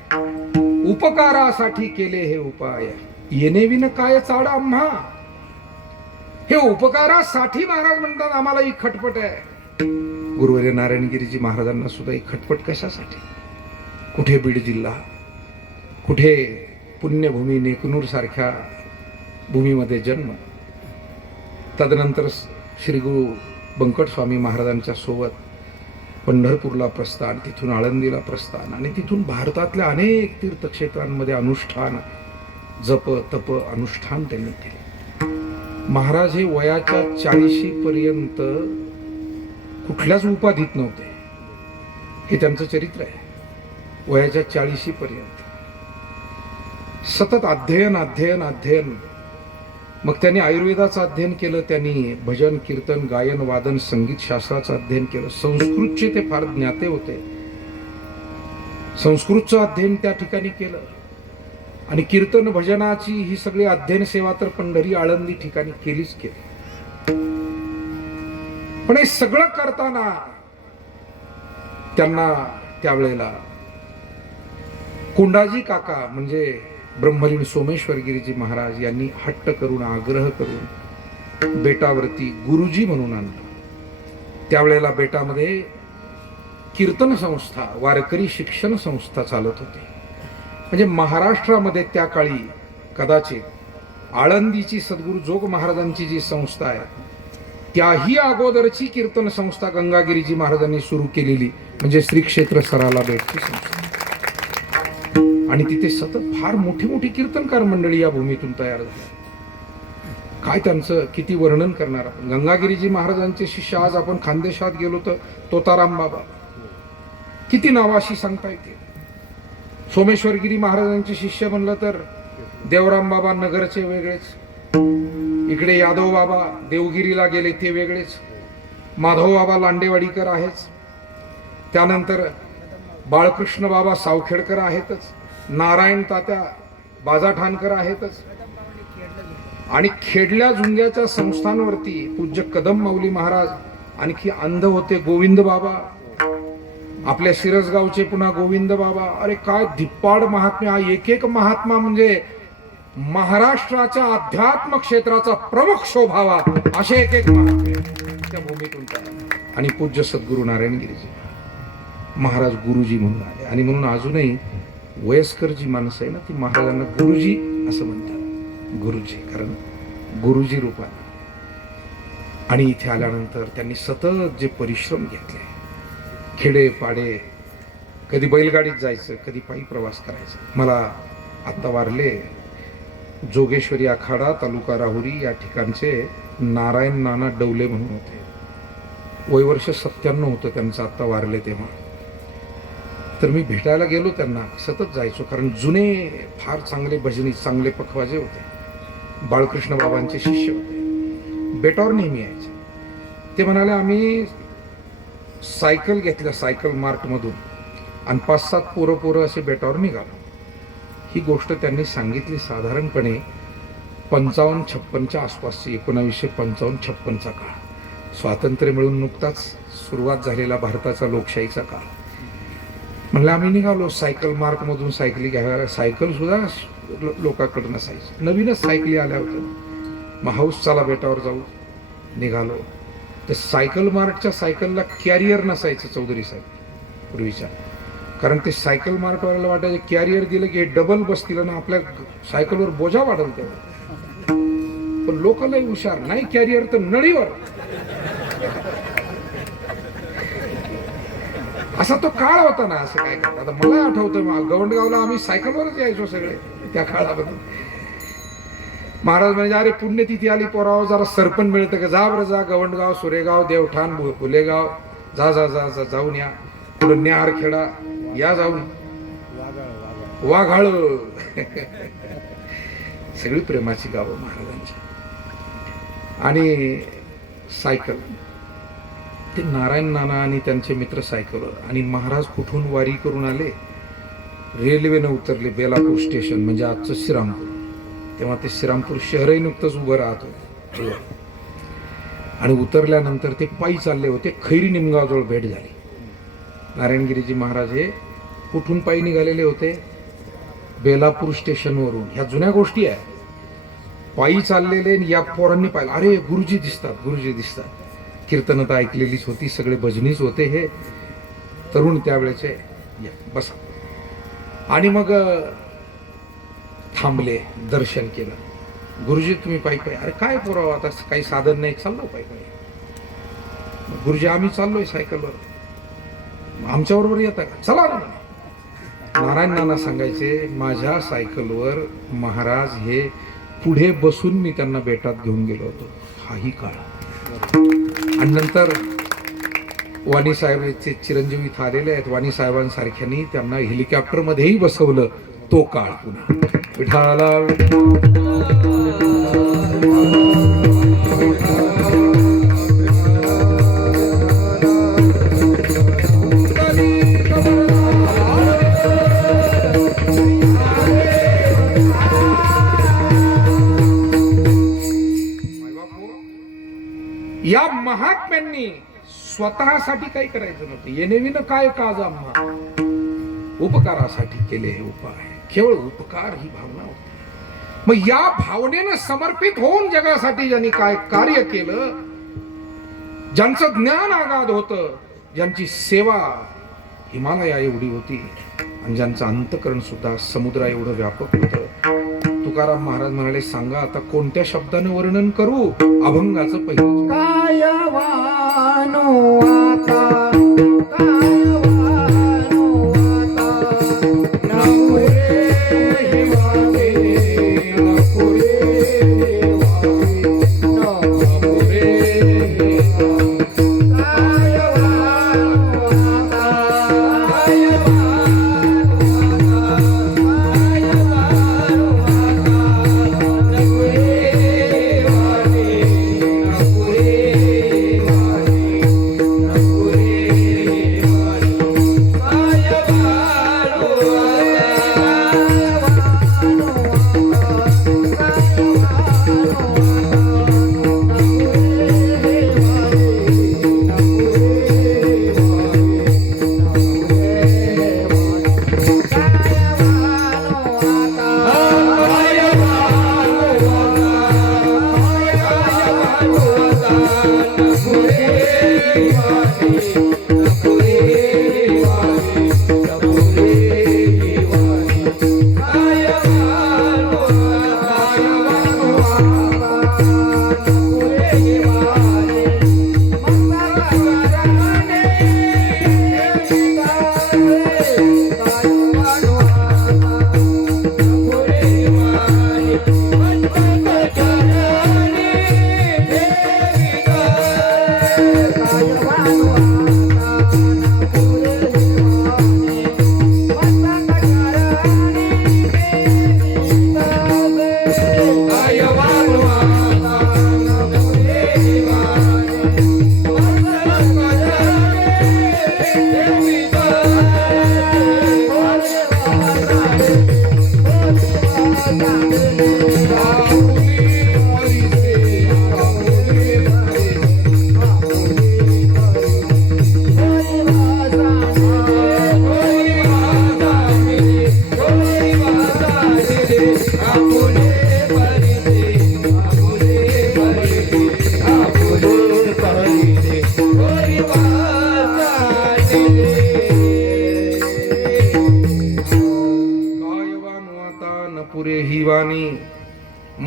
उपकारासाठी केले हे उपाय, येणे विन काय चाड आम्हा. हे उपकारासाठी महाराज म्हणतात आम्हाला ही खटपट आहे. गुरुवर्य नारायणगिरीजी महाराजांना सुद्धा ही खटपट कशासाठी? कुठे बीड जिल्हा, कुठे पुण्यभूमी नेकनूर सारख्या भूमीमध्ये जन्म, तदनंतर श्री गुरु बंकट स्वामी महाराजांच्या सोबत पंढरपूरला प्रस्थान, तिथून आळंदीला प्रस्थान, आणि तिथून भारतातल्या अनेक तीर्थक्षेत्रांमध्ये अनुष्ठान, जप तप अनुष्ठान त्यांनी केले. महाराज हे वयाच्या 40 पर्यंत कुठल्याच उपाधीत नव्हते. हे त्यांचं चरित्र आहे. वयाच्या 40 पर्यंत सतत अध्ययन अध्ययन अध्ययन. मग त्यांनी आयुर्वेदाचं अध्ययन केलं, त्यांनी भजन कीर्तन गायन वादन संगीत शास्त्राचं अध्ययन केलं. संस्कृतचे ते फार ज्ञाते होते. संस्कृतचं अध्ययन त्या ठिकाणी केलं, आणि कीर्तन भजनाची ही सगळी अध्ययन सेवा तर पंढरी आळंदी ठिकाणी केलीच केली. पण हे सगळं करताना त्यांना त्यावेळेला कोंडाजी काका म्हणजे ब्रह्मलीन सोमेश्वरगिरीजी महाराज यांनी हट्ट करून, आग्रह करून बेटावरती गुरुजी म्हणून आणलं. त्यावेळेला बेटामध्ये कीर्तन संस्था, वारकरी शिक्षण संस्था चालत होती. म्हणजे महाराष्ट्रामध्ये त्या काळी कदाचित आळंदीची सद्गुरु जोग महाराजांची जी संस्था आहे, त्याही अगोदरची कीर्तन संस्था गंगागिरीजी महाराजांनी सुरू केलेली म्हणजे श्री क्षेत्र सराला बेटची संस्था. आणि तिथे सतत फार मोठी मोठी कीर्तनकार मंडळी या भूमीतून तयार झाली. काय त्यांचं किती वर्णन करणार आपण. गंगागिरीजी महाराजांचे शिष्य आज आपण खानदेशात गेलो तर तोताराम बाबा, किती नावाशी सांगता येते. सोमेश्वरगिरी महाराजांचे शिष्य म्हणलं तर देवराम बाबा नगरचे वेगळेच, इकडे यादव बाबा देवगिरीला गेले ते वेगळेच, माधव बाबा लांडेवाडीकर आहेच, त्यानंतर बाळकृष्ण बाबा सावखेडकर आहेतच, नारायण तात्या बाजाठाणकर आहेतच, आणि खेडल्या झुंग्याच्या संस्थांवरती पूज्य कदम माऊली महाराज आणखी अंध होते, गोविंद बाबा आपल्या शिरसगावचे, पुन्हा गोविंद बाबा. अरे काय धिप्पाड महात्म्य. हा एक एक महात्मा म्हणजे महाराष्ट्राच्या अध्यात्म क्षेत्राचा प्रमुख शोभावा असे एक एक महात्मे त्या भूमीतून चालले. आणि पूज्य सद्गुरू नारायणगिरीजी महाराज गुरुजी म्हणून आले. आणि म्हणून अजूनही वयस्कर जी माणसं आहे ना, ती महाराजांना गुरुजी असं म्हणतात. गुरुजी, कारण गुरुजी रूपाने. आणि इथे आल्यानंतर त्यांनी सतत जे परिश्रम घेतले, खेडे पाडे, कधी बैलगाडीत जायचं, कधी पायी प्रवास करायचा. मला आत्ता वारले जोगेश्वरी आखाडा तालुका राहुरी या ठिकाणचे नारायण नाना डवले म्हणून होते. वयवर्ष 97 होतं त्यांचं, आत्ता वारले तेव्हा. तर मी भेटायला गेलो त्यांना, सतत जायचो, कारण जुने फार चांगले भजनी, चांगले पखवाजे होते. बाळकृष्ण बाबांचे शिष्य होते, बेटावर नेहमी यायचे. ते म्हणाले आम्ही सायकल घेतल्या सायकल मार्टमधून आणि 5-7 पोरं असे बेटावर निघालो. ही गोष्ट त्यांनी सांगितली साधारणपणे 55-56च्या आसपासची, 1955-56चा काळ. स्वातंत्र्य मिळून नुकताच सुरुवात झालेला भारताचा लोकशाहीचा काळ. म्हणलं आम्ही निघालो सायकल मार्टमधून सायकली घ्याव्या. सायकल सुद्धा लोकांकडे नसायची, नवीनच सायकली आल्या होत्या. मग हाऊस चला बेटावर जाऊ, निघालो. ते सायकल मार्टच्या सायकलला कॅरियर नसायचं चौधरी साहेब पूर्वीच्या, कारण ते सायकल मार्टवाल्याला वाटायचं कॅरियर दिलं की हे डबल बसतील ना आपल्या सायकलवर बोजा वाढल तेव्हा. पण लोकांनाही हुशार नाही, कॅरियर तर नळीवर. असा तो काळ होता ना. असं काय करतात, आता मला आठवतं गवंडगावला आम्ही सायकलवरच यायचो सगळे त्या काळाबद्दल. महाराज म्हणजे अरे पुण्यतिथी आली पोराव, जरा सरपण मिळतं का, जा बरं जा, गवंडगाव, सुरेगाव, देवठाण, फुलेगाव, जा जा जा जा जाऊन या. पुढं न्यारखेडा या जाऊन, वाघाळ सगळी प्रेमाची गावं महाराजांची. आणि सायकल, ते नारायण नाना आणि त्यांचे मित्र सायकलवर. आणि महाराज कुठून वारी करून आले, रेल्वेनं उतरले बेलापूर स्टेशन, म्हणजे आजचं श्रीरामपूर. तेव्हा ते श्रीरामपूर शहरही नुकतंच उभं राहत होते. आणि उतरल्यानंतर ते पायी चालले होते. खैरी निमगावजवळ भेट झाली. नारायणगिरीजी महाराज हे कुठून पायी निघालेले होते, बेलापूर स्टेशनवरून. ह्या जुन्या गोष्टी आहे. पायी चाललेले, या पोरांनी पाहिलं, अरे गुरुजी दिसतात, गुरुजी दिसतात. कीर्तन तर ऐकलेलीच होती, सगळे भजनीच होते हे तरुण त्यावेळेचे. या बस. आणि मग थांबले, दर्शन केलं. गुरुजी तुम्ही पायी पायी. अरे काय पोराव, आता काही साधन नाही, चाललो पायी पायी. गुरुजी आम्ही चाललोय सायकलवर, आमच्याबरोबर येता का, चला ना. नारायण नाना सांगायचे माझ्या सायकलवर महाराज हे पुढे बसून मी त्यांना बेटात घेऊन गेलो होतो. हाही काळ. आणि नंतर वाणी साहेबांचे चिरंजीव इथं आलेले आहेत, वाणी साहेबांसारख्यांनी त्यांना हेलिकॉप्टरमध्येही बसवलं. तो काळ पुन्हा विठाला. या महात्म्यांनी स्वतःसाठी काही करायचं नव्हतं. येणेविनं काय काज आम्हा, उपकारासाठी केले हे उपाय. केवळ उपकार ही भावना होती. मग या भावनेनं समर्पित होऊन जगासाठी ज्यांनी काय कार्य केलं, ज्यांचं ज्ञान आगाध होतं, ज्यांची सेवा हिमालया एवढी होती, आणि ज्यांचं अंतकरण सुद्धा समुद्रा एवढं व्यापक होतं. तुकाराम महाराज म्हणाले, सांगा आता कोणत्या शब्दाने वर्णन करू अभंगाचं पहिलं. काय वानो आता, काय वानो आता, नको रे हिमावे, नको रे हिमावे, नको रे हिमावे. काय वानो आता, काय वानो आता, नको रे हिमावे, नको रे हिमावे.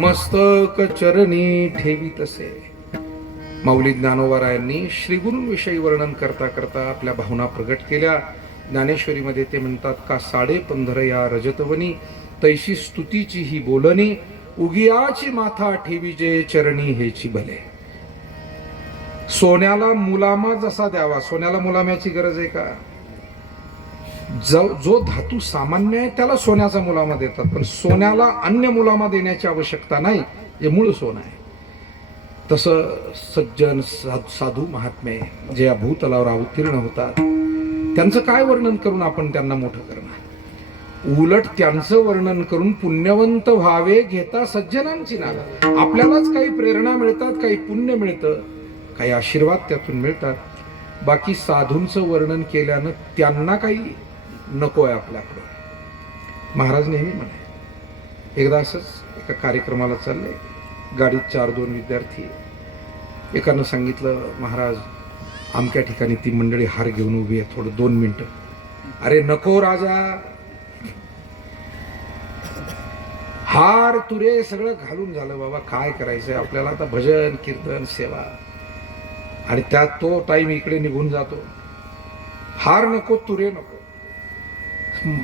मस्तक चरणी ठेवी तसे. माऊली ज्ञानोबारायांनी श्रीगुरूंविषयी वर्णन करता करता आपल्या भावना प्रगट केल्या. ज्ञानेश्वरीमध्ये ते म्हणतात का 15.5 या रजतवनी तैशी स्तुतीची ही बोलणी, उगियाची माथा ठेवीजे चरणी हेची भले. सोन्याला मुलामा जसा द्यावा, सोन्याला मुलाम्याची गरज आहे का? जो धातू सामान्य आहे त्याला सोन्याचा मुलामा देतात, पण सोन्याला अन्य मुलामा देण्याची आवश्यकता नाही, जे मूळ सोनं आहे. तसं सज्जन साधू महात्मे जे या भूतलावर अवतीर्ण होतात, त्यांचं काय वर्णन करून आपण त्यांना मोठं करणार? उलट त्यांचं वर्णन करून पुण्यवंत व्हावे घेता सज्जनांची नाव. आपल्यालाच काही प्रेरणा मिळतात, काही पुण्य मिळतं, काही आशीर्वाद त्यातून मिळतात. बाकी साधूंचं वर्णन केल्यानं त्यांना काही नको आहे आपल्याकडं. महाराज नेहमी म्हणे, एकदा असंच एका कार्यक्रमाला चालले, गाडीत 4-2 विद्यार्थी. एकानं सांगितलं, महाराज आमक्या ठिकाणी ती मंडळी हार घेऊन उभी आहे, थोडं 2 मिनिटं. अरे नको राजा, हार तुरे सगळं घालून झालं बाबा, काय करायचंय आपल्याला आता? भजन कीर्तन सेवा, आणि त्यात तो टाइम इकडे निघून जातो. हार नको, तुरे नको.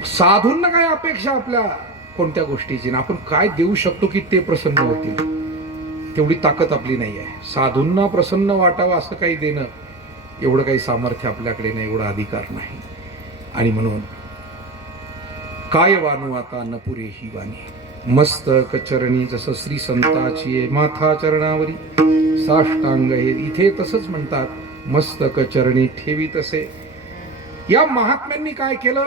साधूंना काय अपेक्षा आपल्या कोणत्या गोष्टीची, ना आपण काय देऊ शकतो की ते प्रसन्न होतील, तेवढी ताकद आपली नाही आहे. साधूंना प्रसन्न वाटावं असं काही देणं, एवढं काही सामर्थ्य आपल्याकडे नाही, एवढा अधिकार नाही. आणि म्हणून काय वानू आता न पुरे ही वाणी, मस्तक चरणी जसं श्री संताची माथा चरणावरी साष्टांग हे. इथे तसंच म्हणतात, मस्तक चरणी ठेवी तसे. या महात्म्यांनी काय केलं?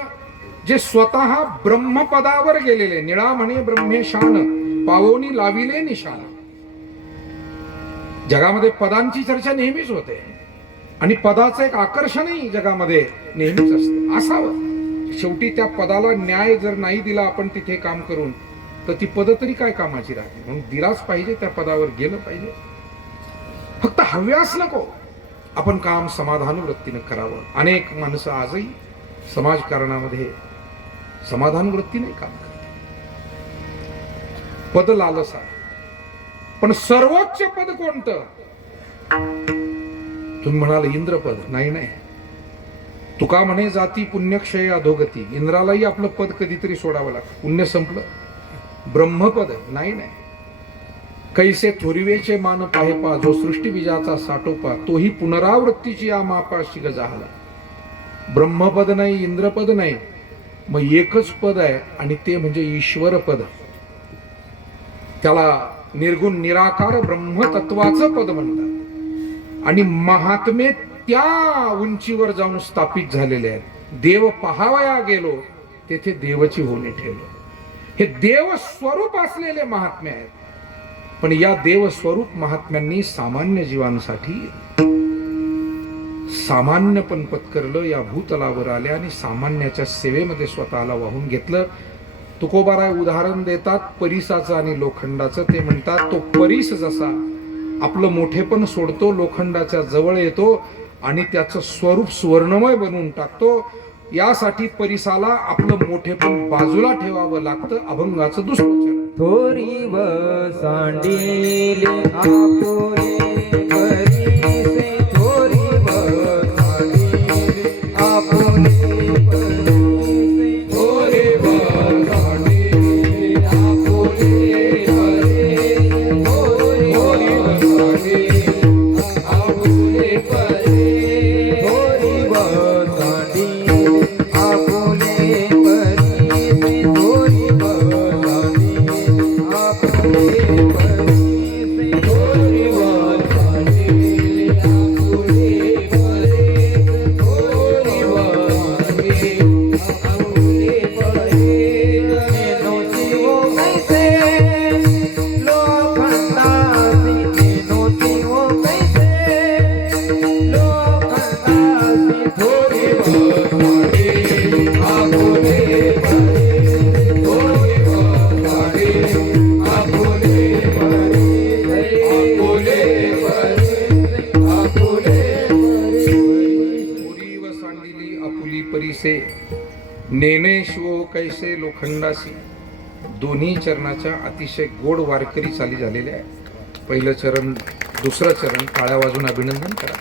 जे स्वतः ब्रह्मपदावर गेलेले, निळा म्हणे ब्रह्मेशान पावोनी लाविले निशान. जगामध्ये पदांची चर्चा नेहमीच होते, आणि पदाचं एक आकर्षणही जगामध्ये नेहमीच असतं. असावं, शेवटी त्या पदाला न्याय जर नाही दिला आपण तिथे काम करून, तर ती पद तरी काय कामाची राहते. म्हणून दिलाच पाहिजे, त्या पदावर गेलं पाहिजे. फक्त हव्यास नको, आपण काम समाधान वृत्तीनं करावं. अनेक माणसं आजही समाजकारणामध्ये समाधान वृत्तीने काम करतात, पद लालसा. पण सर्वोच्च पद कोणतं? तुम्ही म्हणाल इंद्रपद. नाही नाही, तुका म्हणे जाती पुण्यक्षय अधोगती. इंद्रालाही आपलं पद कधीतरी सोडावं लागतं, पुण्य संपलं. ब्रह्मपद नाही नाही. कैसे थोरिवेचे मान पाहे पा, जो सृष्टी बीजाचा साठोपा, तोही पुनरावृत्तीची या मापाशी गजाहला. ब्रह्मपद नाही, इंद्रपद नाही, मग एकच पद आहे, आणि ते म्हणजे ईश्वर पद. त्याला निर्गुण निराकार ब्रह्मतत्वाचं पद म्हणतात. आणि महात्मे त्या उंचीवर जाऊन स्थापित झालेले आहेत. देव पहावया गेलो, तेथे देवची होणे ठेवलो. हे देव स्वरूप असलेले महात्मे आहेत. पण या देव स्वरूप महात्म्यांनी सामान्य जीवांसाठी सामान्यपण पत्करलं, या भूतलावर आले आणि सामान्याच्या सेवेमध्ये स्वतःला वाहून घेतलं. तुकोबाराय उदाहरण देतात परिसाचं आणि लोखंडाचं. ते म्हणतात, तो परिस जसा आपलं मोठेपण सोडतो, लोखंडाच्या जवळ येतो आणि त्याचं स्वरूप स्वर्णमय बनवून टाकतो. यासाठी परिसाला आपलं मोठेपण बाजूला ठेवावं लागतं. अभंगाचं दुसरं चरण. थोरी व सांडिले आपुले परिसे, थोरी व सांडिले आपुले परिसे, थोरी व सांडिले आपुले परिसे, थोरी व सांडिले आपुले परिसे, थोरी व सांडिले आपुले परिसे, थोरी व परिसे नेने शिवो कैसे लोखंडासी. दोन्ही चरणाच्या अतिशय गोड वारकरी चाली झालेल्या आहे. पहिलं चरण, दुसरं चरण टाळ्या वाजून अभिनंदन करा.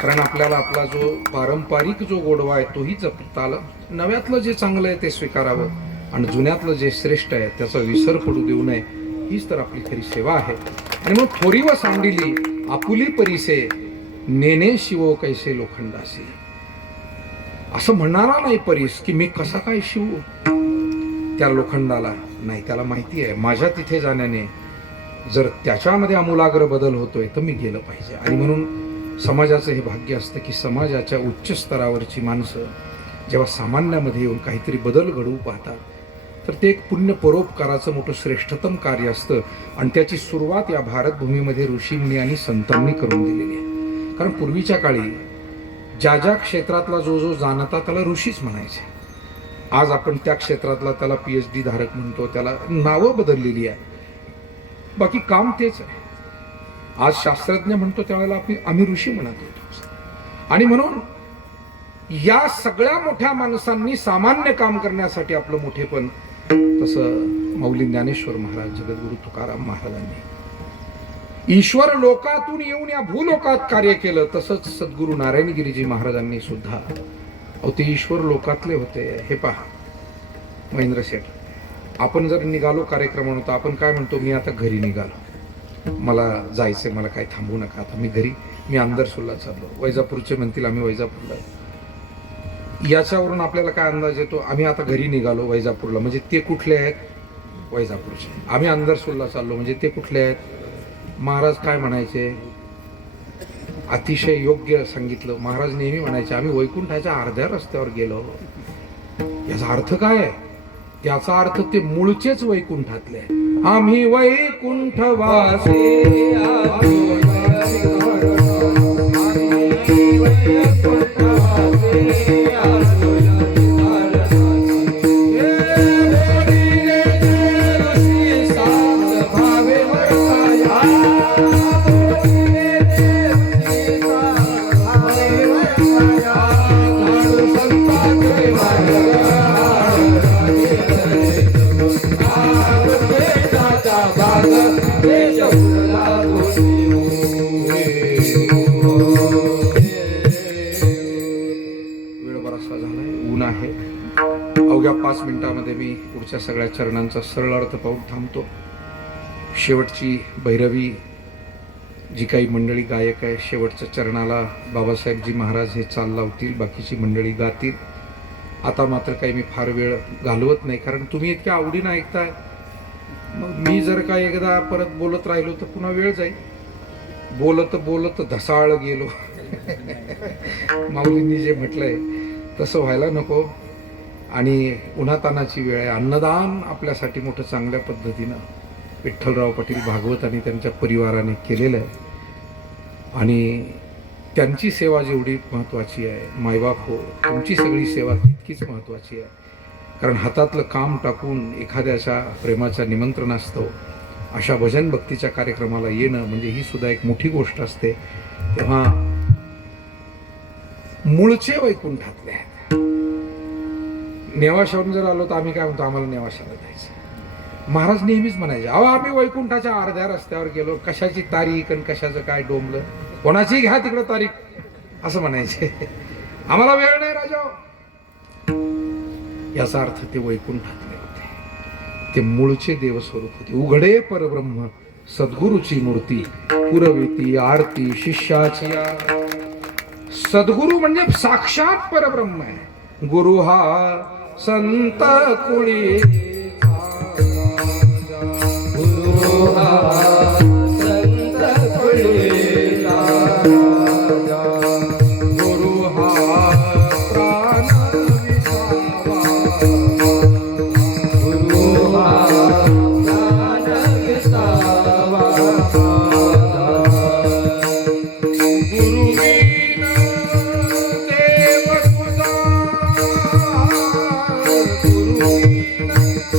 कारण आपल्याला आपला जो पारंपरिक जो गोडवा आहे तोही जपता आला. नव्यातलं जे चांगलं आहे ते स्वीकारावं आणि जुन्यातलं जे श्रेष्ठ आहे त्याचा विसर पडू देऊ नये. हीच तर आपली खरी सेवा आहे. आणि मग थोरी व सांडिली आपुली परिसे नेने शिवो कैसे लोखंडासी. असं म्हणणारा नाही परीस की मी कसा काय शिवू त्या लोखंडाला. नाही, त्याला माहिती आहे माझ्या तिथे जाण्याने जर त्याच्यामध्ये आमूलाग्र बदल होतोय तर मी गेलं पाहिजे. आणि म्हणून समाजाचं हे भाग्य असतं की समाजाच्या उच्च स्तरावरची माणसं जेव्हा सामान्यामध्ये येऊन काहीतरी बदल घडवू पाहतात तर ते एक पुण्य परोपकाराचं मोठं श्रेष्ठतम कार्य असतं. आणि त्याची सुरुवात या भारतभूमीमध्ये ऋषीमुनी आणि संतांनी करून दिलेली आहे. कारण पूर्वीच्या काळी ज्या ज्या क्षेत्रातला जो जो जाणता त्याला ऋषीच म्हणायचे. आज आपण त्या क्षेत्रातला त्याला PhD धारक म्हणतो, त्याला नावं बदललेली आहे, बाकी काम तेच आहे. आज शास्त्रज्ञ म्हणतो त्यावेळेला आम्ही ऋषी म्हणत होतो. आणि म्हणून या सगळ्या मोठ्या माणसांनी सामान्य काम करण्यासाठी आपलं मोठेपण, तसं माऊली ज्ञानेश्वर महाराज, जगद्गुरु तुकाराम महाराजांनी ईश्वर लोकातून येऊन या भूलोकात कार्य केलं. तसंच सद्गुरु नारायणगिरीजी महाराजांनी सुद्धा, अहो ते ईश्वर लोकातले होते. हे पहा महेंद्र शेठ, आपण जर निघालो कार्यक्रमानंतर आपण काय म्हणतो, मी आता घरी निघालो, मला जायचंय, मला काय थांबू नका, आता मी घरी, मी अंदरसुल्ला चाललो. वैजापूरचे म्हणतील आम्ही वैजापूरला. याच्यावरून आपल्याला काय अंदाज येतो, आम्ही आता घरी निघालो वैजापूरला, म्हणजे ते कुठले आहेत, वैजापूरचे. आम्ही अंदरसुल्ला चाललो म्हणजे ते कुठले आहेत. महाराज काय म्हणायचे, अतिशय योग्य सांगितलं. महाराज नेहमी म्हणायचे आम्ही वैकुंठाच्या अर्ध्या रस्त्यावर गेलो. याचा अर्थ काय आहे, याचा अर्थ ते मूळचेच वैकुंठातले आहे. आम्ही वैकुंठवासी अवघ्या 5 मिनिटांमध्ये मी पुढच्या सगळ्या चरणांचा सरळ अर्थ पाहून थांबतो. शेवटची भैरवी जी काही मंडळी गायक आहे, शेवटच्या चरणाला बाबासाहेबजी महाराज हे चाल लावतील, बाकीची मंडळी गातील. आता मात्र काही मी फार वेळ घालवत नाही, कारण तुम्ही इतक्या आवडीनं ऐकताय. मग मी जर का एकदा परत बोलत राहिलो तर पुन्हा वेळ जाईल. बोलत बोलत धसाळ गेलो. माऊलींनी जे म्हटलंय तसं व्हायला नको. आणि उन्हातानाची वेळ आहे. अन्नदान आपल्यासाठी मोठं चांगल्या पद्धतीनं विठ्ठलराव पाटील भागवत आणि त्यांच्या परिवाराने केलेलं आहे. आणि त्यांची सेवा जेवढी महत्त्वाची आहे, मायबाप हो, तुमची सगळी सेवा तितकीच महत्त्वाची आहे. कारण हातातलं काम टाकून एखाद्याच्या प्रेमाच्या निमंत्रणास्तव अशा भजन भक्तीच्या कार्यक्रमाला येणं म्हणजे ही सुद्धा एक मोठी गोष्ट असते. तेव्हा मूळचे वैकुंठातले आहेत. नेवाशावरून जर आलो तर आम्ही काय म्हणतो, आम्हाला नेवाशाला जायचं. महाराज नेहमीच म्हणायचे, अहो आम्ही वैकुंठाच्या अर्ध्या रस्त्यावर गेलो, कशाची तारीख आणि कशाचं काय डोंबलं, कोणाची घ्या तिकडं तारीख असं म्हणायचे. आम्हाला वेळ नाही राजा. याचा अर्थ ते वैकुंठातले होते, ते मूळचे देवस्वरूप होते. उघडे परब्रह्म सद्गुरूची मूर्ती, पुरविती आरती शिष्याची. सद्गुरू म्हणजे साक्षात परब्रह्म आहे. गुरु हा संत कुळी, गुरु हा संत कुळी, गुरु हा प्राण विसावा, गुरु हा प्राण विसावा. गुरुवीन देव तुझा, गुरुवीन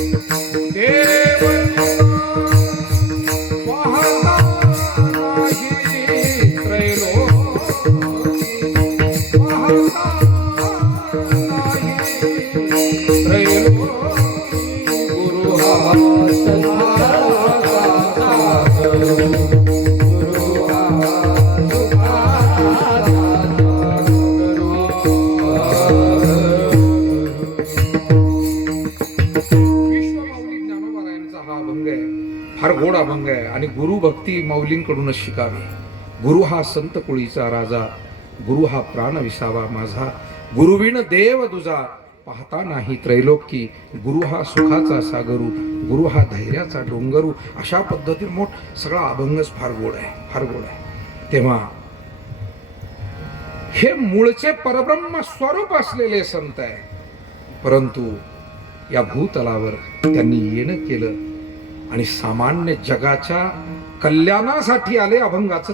गुरु हा सुखाचा गुरु विश्वमाऊली ज्ञानोबारायांचा हा अभंग आहे, फार गोड अभंग आहे आणि गुरुभक्ती माऊलींकडूनच शिकावी. गुरु हा संत कुळीचा राजा, गुरु हा प्राण विसावा माझा, गुरुविण देव तुझा पाहता नाही त्रैलोकी, गुरु हा सुखाचा सागरू, गुरु हा धैर्याचा डोंगरू. अशा पद्धतीने मोठ सगळा अभंगच फार गोड आहे, फार गोड आहे. तेव्हा हे मूळचे परब्रह्म स्वरूप असलेले संत आहे, परंतु या भूतलावर त्यांनी येणं केलं आणि सामान्य जगाच्या कल्याणासाठी आले. अभंगाचं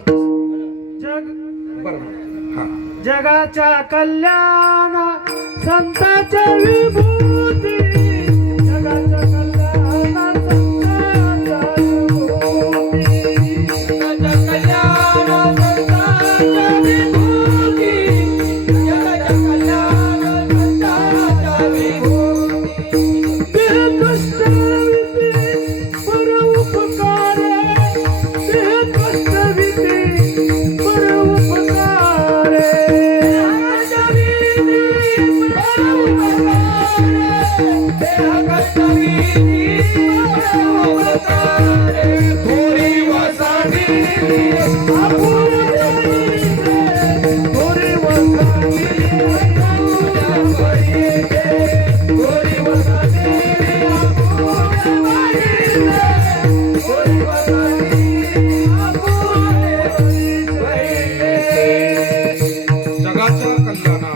जग बरोबर. हा जगाच्या कल्याण संतांच्या विभूती, जगाच्या कल्याण संतांच्या विभूती, जगाच्या कल्याण संतांच्या विभूती, जगाच्या कल्याण संतांच्या विभूती. देह कष्टविते परोपकार, देह कष्टविते परोपकार, जगाच्या कल्याणा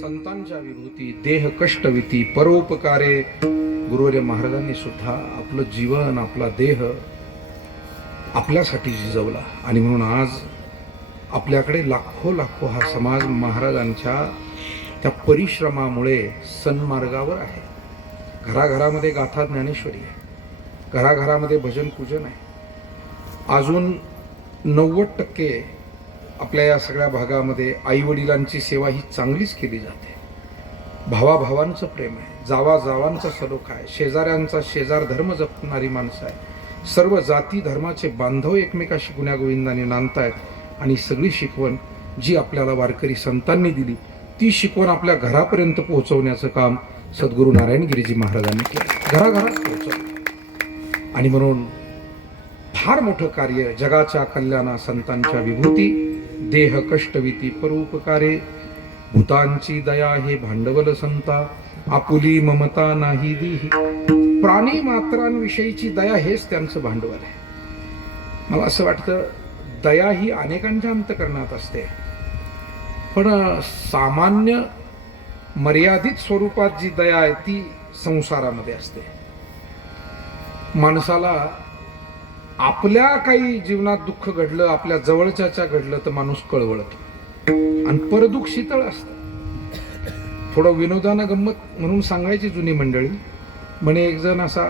संतांच्या विभूती, देह कष्टविती परोपकारे. गुरुवर्य महाराजांनी सुद्धा आपलं जीवन, आपला देह आपल्यासाठी झिजवला आणि म्हणून आज आपल्याकडे लाखो लाखो हा समाज महाराजांच्या त्या परिश्रमामुळे सन्मार्गावर आहे. घराघरामध्ये गाथा ज्ञानेश्वरी आहे, घराघरामध्ये भजन पूजन आहे. अजून 90% आपल्या या सगळ्या भागामध्ये आईवडिलांची सेवा ही चांगलीच केली जाते. भावाभावांचं प्रेम आहे, जावाजावांचा सलोखा आहे, शेजाऱ्यांचा शेजार धर्म जपणारी माणसं आहे. सर्व जाती धर्माचे बांधव एकमेकाशी गुण्यागोविंदाने नांदतायत आणि सगळी शिकवण जी आपल्याला वारकरी संतांनी दिली ती शिकवण आपल्या घरापर्यंत पोहोचवण्याचं काम सद्गुरू नारायणगिरीजी महाराजांनी केलं, घराघरात पोहोचवलं. आणि म्हणून फार मोठं कार्य, जगाच्या कल्याणा संतांच्या विभूती, देह कष्टविती परोपकारे, भूतांची दया हे भांडवल संता, आपुली ममता नाही दीही. प्राणी मात्रांविषयीची दया हेच त्यांचं भांडवल आहे. मला असं वाटतं दया ही अनेकांच्या अंतःकरणात असते, पण सामान्य मर्यादित स्वरूपात जी दया आहे ती संसारामध्ये असते. माणसाला आपल्या काही जीवनात दुःख घडलं, आपल्या जवळच्याच्या घडलं तर माणूस कळवळतो आणि परदुःख शीतळ असतं. थोडं विनोदानं गंमत म्हणून सांगायची जुनी मंडळी. म्हणे एक जण असा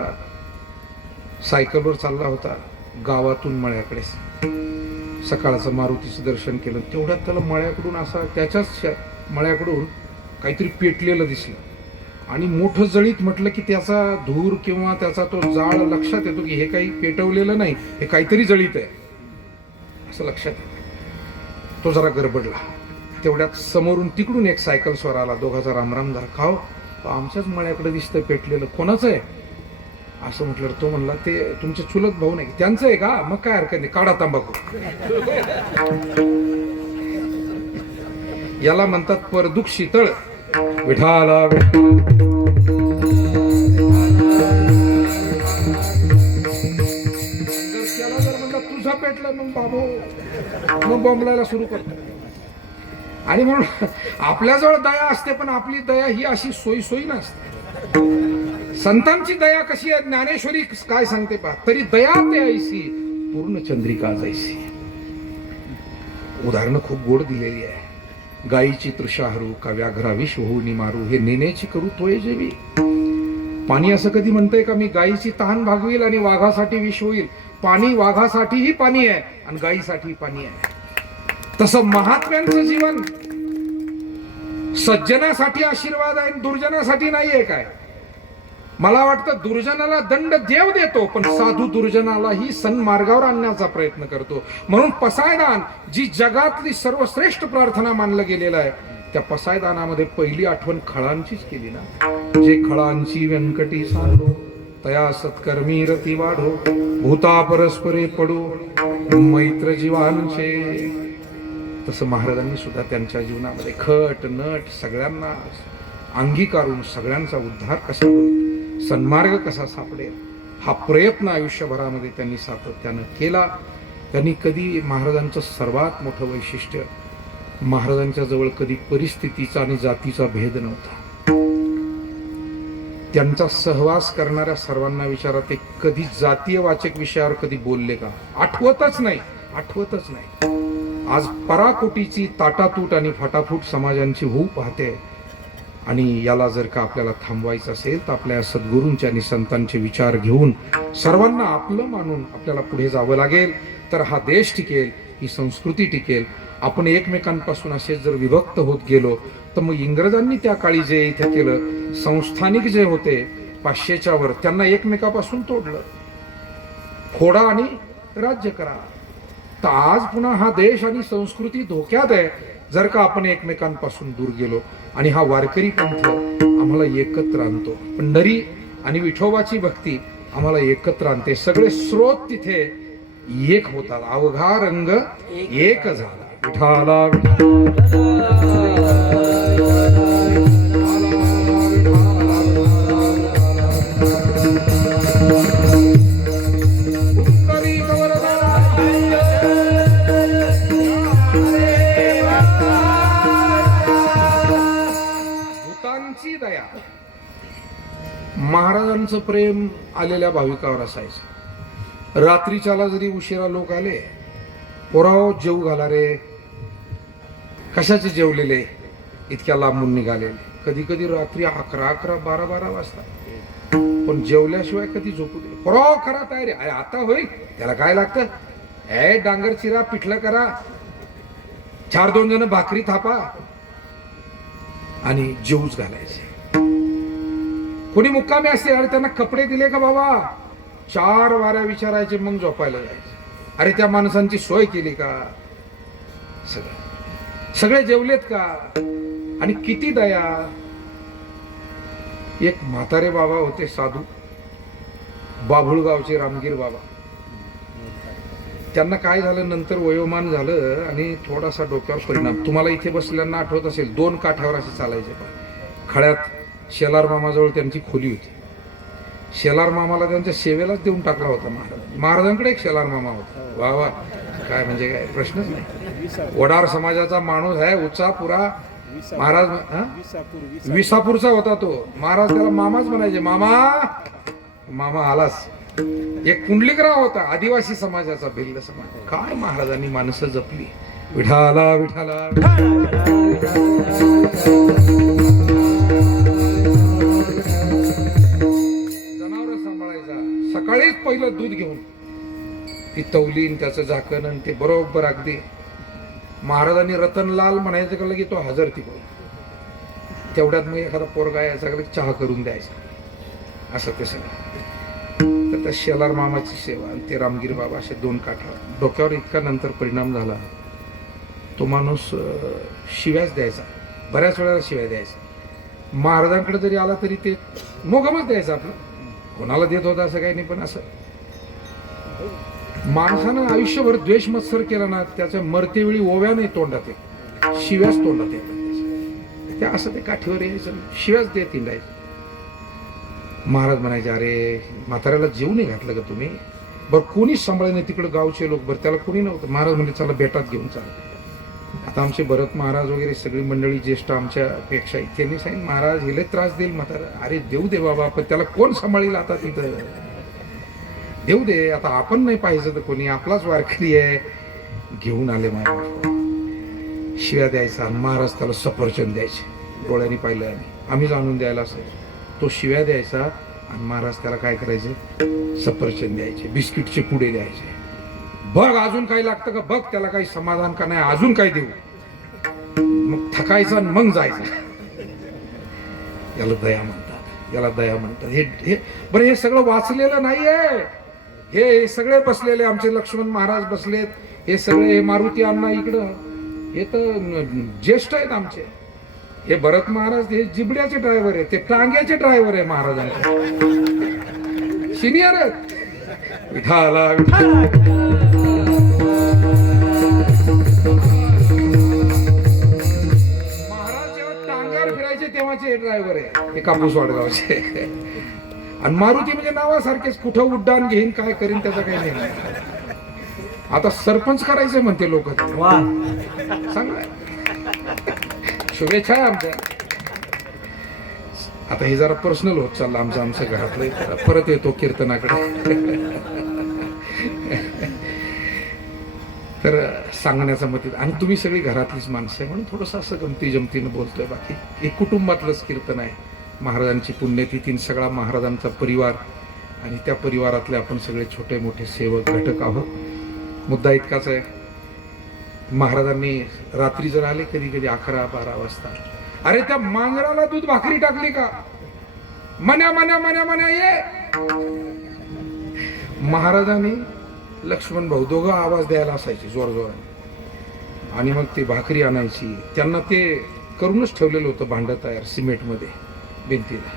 सायकलवर चालला होता गावातून मळ्याकडे. सकाळचं मारुतीचं दर्शन केलं, तेवढ्यात त्याला मळ्याकडून असा त्याच्याच मळ्याकडून काहीतरी पेटलेलं दिसलं आणि मोठं जळीत म्हटलं की त्याचा धूर किंवा त्याचा तो जाळ लक्षात येतो की हे काही पेटवलेलं नाही, हे काहीतरी जळीत आहे असं लक्षात येतं. तो जरा गडबडला. तेवढ्यात समोरून तिकडून एक सायकल स्वर आला. दोघाचा रामराम झाला. खाओ आमच्याच मळ्याकडे दिसतंय पेटलेलं, कोणाचं आहे असं म्हटलं. तो म्हणला ते तुमचे चुलत भाऊ नाही. त्यांचं आहे का? मग काय हरकत नाही, काढा तंबाखू. याला म्हणतात परदुःख शीतळ. विठाला त्याला जर म्हणलं तुझा पेटला मग बाबू मग बॉम्बलायला सुरू करतो. आणि म्हणून आपल्याजवळ दया असते, पण आपली दया ही अशी सोयी नसते. संतांची दया कशी आहे? ज्ञानेश्वरी काय सांगते पहा, तरी दया ते ऐसी पूर्ण चंद्रिका जैसी. उदाहरणं खूप गोड दिलेली आहे. गायीची तृषा हरू का व्याघ्रा विष होऊनी मारू, हे नेण्याची करू तोय जेवी. पाणी असं कधी म्हणतंय का मी गायीची तहान भागवील आणि वाघासाठी विष होईल? पाणी वाघासाठीही पाणी आहे आणि गायीसाठी पाणी आहे. तसं महात्म्यांचं जीवन सज्जनासाठी आशीर्वाद आहे, दुर्जनासाठी नाहीये. काय मला वाटतं दुर्जनाला दंड देव देतो, पण साधू दुर्जनालाही सन्मार्गावर आणण्याचा प्रयत्न करतो. म्हणून पसायदान जी जगातली सर्वश्रेष्ठ प्रार्थना मानलं गेलेलं आहे, त्या पसायदानामध्ये पहिली आठवण खळांचीच केली ना. जे खळांची व्यंकटी सांडो तया सत्कर्मी रती वाढो, भूता परस्परे पडो मैत्र जीवांचे. तसं महाराजांनी सुद्धा त्यांच्या जीवनामध्ये खट नट सगळ्यांना अंगीकारून सगळ्यांचा उद्धार कसा होईल, सन्मार्ग कसा सापडेल, हा प्रयत्न आयुष्यभरामध्ये त्यांनी सातत्यानं केला. त्यांनी कधी महाराजांचं सर्वात मोठं वैशिष्ट्य, महाराजांच्या जवळ कधी परिस्थितीचा आणि जातीचा भेद नव्हता. त्यांचा सहवास करणाऱ्या सर्वांना विचारा, ते कधी जातीयवाचक विषयावर कधी बोलले का? आठवतच नाही. आज पराकोटीची ताटातूट आणि फटाफूट समाजांची होऊ पाहते. आणि याला जर का आपल्याला थांबवायचं असेल तर आपल्या सद्गुरूंचे आणि संतांचे विचार घेऊन सर्वांना आपलं मानून आपल्याला पुढे जावं लागेल. तर हा देश टिकेल, ही संस्कृती टिकेल. आपण एकमेकांपासून असे जर विभक्त होत गेलो तर मग इंग्रजांनी त्या काळी जे इथे केलं, संस्थानिक जे होते 500च्या वर, त्यांना एकमेकापासून तोडलं. फोडा आणि राज्य करा. तर आज पुन्हा हा देश आणि संस्कृती धोक्यात आहे जर का आपण एकमेकांपासून दूर गेलो. आणि हा वारकरी पंथ आम्हाला एकत्र आणतो. पंढरी आणि विठोबाची भक्ती आम्हाला एकत्र आणते. सगळे स्रोत तिथे एक होतात. अवघा रंग एक झाला. विठाला दया. महाराजांचं प्रेम आलेल्या भाविकावर असायचं. रात्रीच्याला जरी उशिरा लोक आले, पोराव जेव घाला रे. कशाचे जेवलेले, इतक्या लांबून निघालेले. कधी कधी रात्री 11, 12 वाजता, पण जेवल्याशिवाय कधी झोपू दे. पोराव खरा तयारी. अरे आता होईल, त्याला काय लागतं, ए डांगर चिरा, पिठलं करा, 4-2 जण भाकरी थापा आणि जेवूच घालायचे. कोणी मुक्कामी असते, अरे त्यांना कपडे दिले का बाबा, 4 वाऱ्या विचारायचे, मग झोपायला जायचे. अरे त्या माणसांची सोय केली का, सगळे जेवलेत का. आणि किती दया. एक म्हातारे बाबा होते साधू, बाभुळगावचे रामगीर बाबा. त्यांना काय झालं, नंतर वयोमान झालं आणि थोडासा डोक्यावर परिणाम. तुम्हाला इथे बसल्यांना आठवत असेल, 2 काठावर असे चालायचे. खळ्यात शेलार मामाजवळ त्यांची खोली होती. शेलार मामाला त्यांच्या सेवेलाच देऊन टाकला होता महाराज. महाराजांकडे एक शेलार मामा होता. वा वा, काय म्हणजे काय प्रश्नच नाही. वडार समाजाचा माणूस आहे, उचा पुरा. महाराज विसापूरचा होता तो. महाराज त्याला मामाच म्हणायचे. मामा आलास. एक कुंडलिकराव होता, आदिवासी समाजाचा, भिल्ल समाज. काय महाराजांनी माणसं जपली. विठाला विठाला. जनावर सांभाळायचा. सकाळीच पहिलं दूध घेऊन ती तवलीन, त्याचं झाकण आणि ते बरोबर अगदी. महाराजांनी रतनलाल म्हणायचं का की तो हजर तिकडे. तेवढ्यात मग एखादा पोरगा यायचा का चहा करून द्यायचा. असं ते सगळं. तर त्या शेलार मामाची सेवा आणि ते रामगीर बाबा असे 2 काठावर. डोक्यावर इतका नंतर परिणाम झाला, तो माणूस शिव्याच द्यायचा. बऱ्याच वेळेला शिव्या द्यायचा. महाराजांकडे जरी आला तरी ते मोगमच द्यायचं. आपलं कोणाला देत होता असं काही नाही, पण असं माणसानं आयुष्यभर द्वेष मत्सर केला ना, त्याच्या मरतेवेळी ओव्या नाही तोंडात येत, शिव्याच तोंडात येतात. त्या असं ते काठीवर यायचं, शिव्याच देत हिंडायचं. महाराज म्हणायचे, अरे म्हाताऱ्याला जेवू नाही घातलं का तुम्ही. बरं कोणीच सांभाळ नाही तिकडे, गावचे लोक. बरं त्याला कोणी नव्हतं. महाराज म्हणजे चला बेटात घेऊन चाल. आता आमचे भरत महाराज वगैरे सगळी मंडळी ज्येष्ठ आमच्यापेक्षा, त्यांनी सांगितलं महाराज हिले त्रास देईल म्हातारा. अरे देऊ दे बाबा, पण त्याला कोण सांभाळील आता तिथं. देऊ दे, आता आपण नाही पाहिजे तर कोणी, आपलाच वारकरी आहे. घेऊन आले महाराज. शिव्या द्यायचा. महाराज त्याला सफरचंद द्यायचे. डोळ्यांनी पाहिलं आम्ही जाणून द्यायला असायचं. तो शिव्या द्यायचा आणि महाराज त्याला काय करायचे, सफरचंद द्यायचे, बिस्किटचे पुडे द्यायचे. बघ अजून काही लागतं का बघ, त्याला काही समाधान का नाही, अजून काय देऊ. मग थकायचं आणि मग जायचं. याला दया म्हणतात. याला दया म्हणतात. हे बरं, हे सगळं वाचलेलं नाहीये. हे सगळे बसलेले आमचे लक्ष्मण महाराज बसलेत, हे सगळे, हे मारुती अण्णा इकडं, हे तर ज्येष्ठ आहेत आमचे. हे भरत महाराज हे जिबड्याचे ड्रायव्हर आहे, ते टांग्याचे ड्रायव्हर आहे महाराजांचे, सिनियर आहेत. विठाला महाराज जेव्हा टांग्यावर फिरायचे तेव्हाचे ड्रायव्हर आहे हे कापूस वाडगावचे. आणि मारुती म्हणजे नावासारखेच, कुठं उड्डाण घेईन काय करीन त्याचा काही नाही. आता सरपंच करायचं म्हणते लोक. वा, चांगलं आहे. शुभेच्छा आहे आमच्या. आता हे जरा पर्सनल होत चाललं आमचं घरातलं. परत येतो कीर्तनाकडे. तर सांगण्याचा मत, आणि तुम्ही सगळी घरातलीच माणसं आहे म्हणून थोडंसं असं गमती जमतीनं बोलतोय. बाकी हे कुटुंबातलंच कीर्तन आहे. महाराजांची पुण्यतिथी, सगळा महाराजांचा परिवार आणि त्या परिवारातले आपण सगळे छोटे मोठे सेवक घटक आहोत. मुद्दा इतकाच आहे, महाराजांनी रात्री जर आले कधी कधी 11-12 वाजता, अरे त्या मांजराला दूध भाकरी टाकली का, मन्या मन्या मन्या मन्या ये. महाराजांनी लक्ष्मण भाऊ दोघं आवाज द्यायला असायचे जोर जोराने, आणि मग ते भाकरी आणायची. त्यांना ते करूनच ठेवलेलं होतं भांडं तयार सिमेंटमध्ये भिंतीला,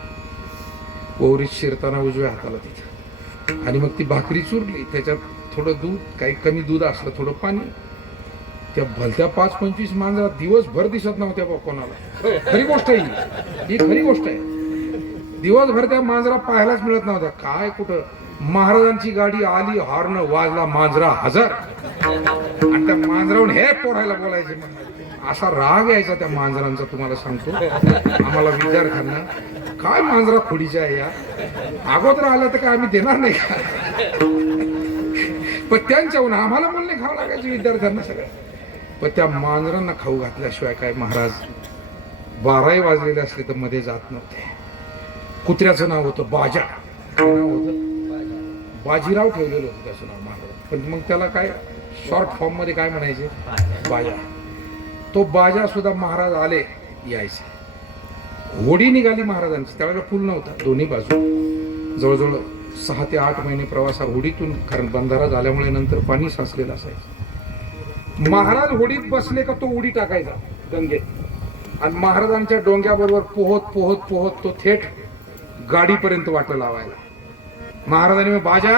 ओवरीत शिरताना उजव्या हाताला तिथं. आणि मग ती भाकरी चुरली, त्याच्यात थोडं दूध, काही कमी दूध असलं, थोडं पाणी. त्या भलत्या 5-25 मांजरा दिवसभर दिसत नव्हत्या बा कोणाला. खरी गोष्ट आहे ही खरी गोष्ट आहे. दिवसभर त्या मांजरा पाहायलाच मिळत नव्हत्या. काय कुठं, महाराजांची गाडी आली, हॉर्न वाजला, मांजरा हजर, आणि त्या मांजरावरून हे पोरायला बोलायचे. असा राग यायचा त्या मांजरांचा, तुम्हाला सांगतो. आम्हाला विद्यार्थ्यांना, काय मांजरा खोडीच्या आहे या, अगोदर आल्या तर काय आम्ही देणार नाही का. पण त्यांच्याहून आम्हाला बोलणे खावं लागायचे विद्यार्थ्यांना सगळ्या. पण त्या मांजरांना खाऊ घातल्याशिवाय काय महाराज 12 वाजलेले असले तर मध्ये जात नव्हते. कुत्र्याचं नाव होतं बाजा. काय नाव होतं? बाजीराव ठेवलेलं होतं त्याचं नाव महाराज. पण मग त्याला काय शॉर्ट फॉर्म मध्ये काय म्हणायचे, बाजा. तो बाजा सुद्धा महाराज आले यायचे. होडी निघाली महाराजांची, त्यावेळेला पूल नव्हता दोन्ही बाजू. जवळजवळ 6 ते 8 महिने प्रवास होडीतून, कारण बंधारा झाल्यामुळे नंतर पाणी साचलेलं असायचं. महाराज होडीत बसले का तो उडी टाकायचा गंगेत, आणि महाराजांच्या डोंग्याबरोबर पोहत पोहत पोहत तो थेट गाडीपर्यंत वाट लावायला. महाराजांनी मग बाजा,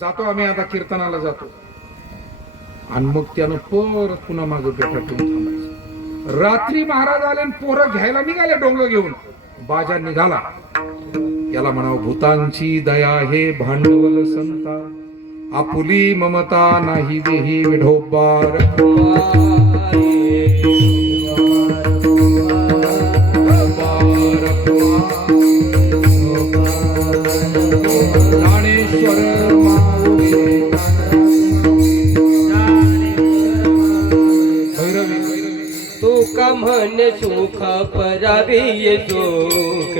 जातो आम्ही आता कीर्तनाला जातो. आणि मग त्यानं परत पुन्हा मागं बेटातून थांबायचं. रात्री महाराज आले आणि पोरं घ्यायला निघाले डोंगर घेऊन, बाजा निघाला. याला म्हणावं भूतांची दया हे भांडवल संता, आपुली ममता नाही देही विढोबार. ज्ञानेश्वर तू का म्हण सुख परावी सुख,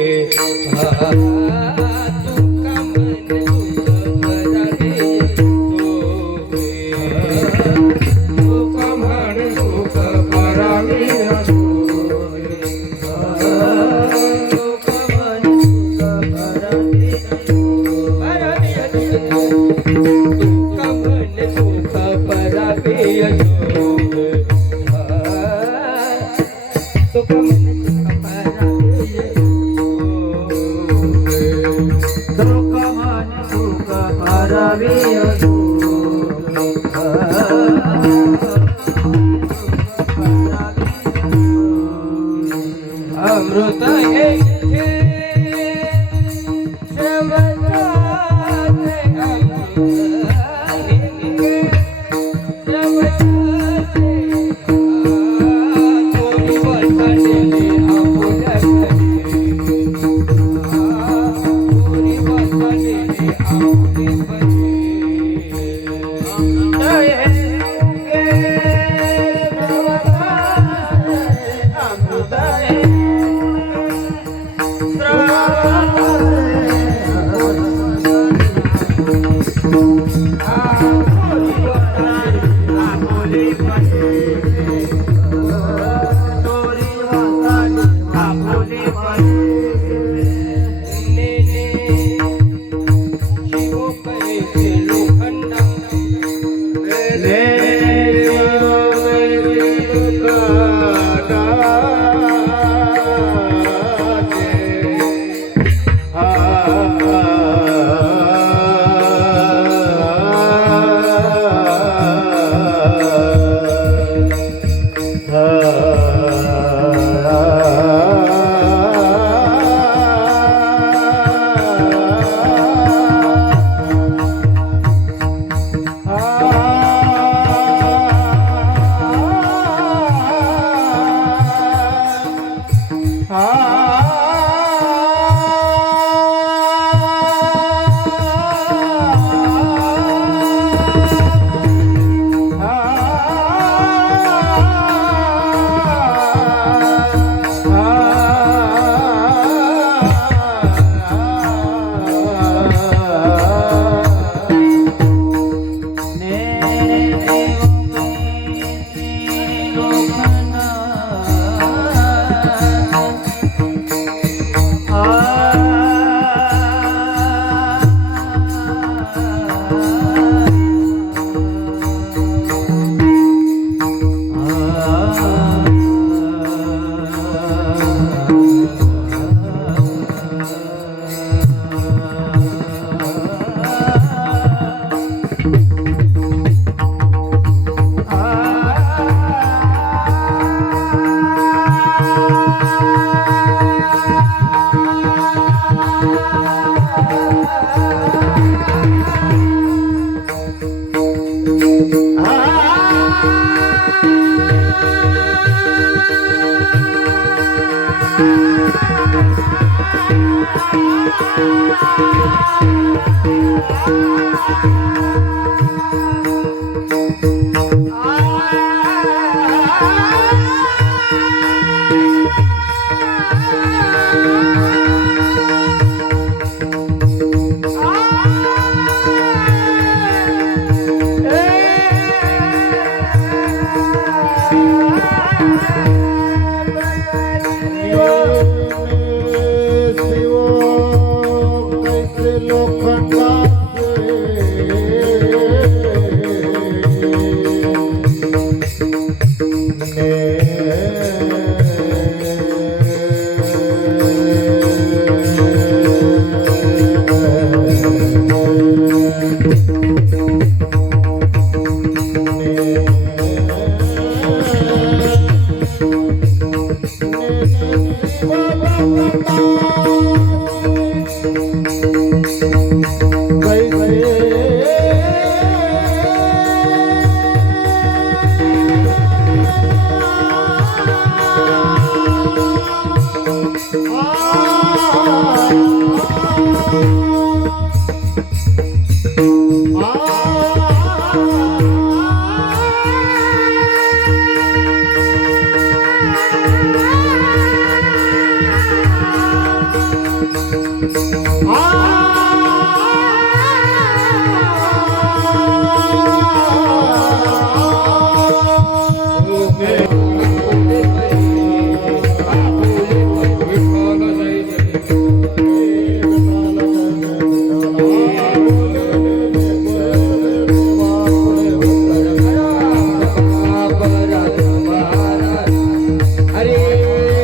अरे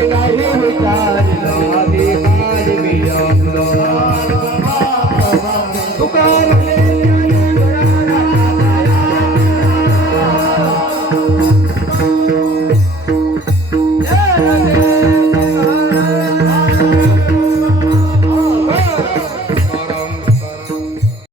नाही विचारला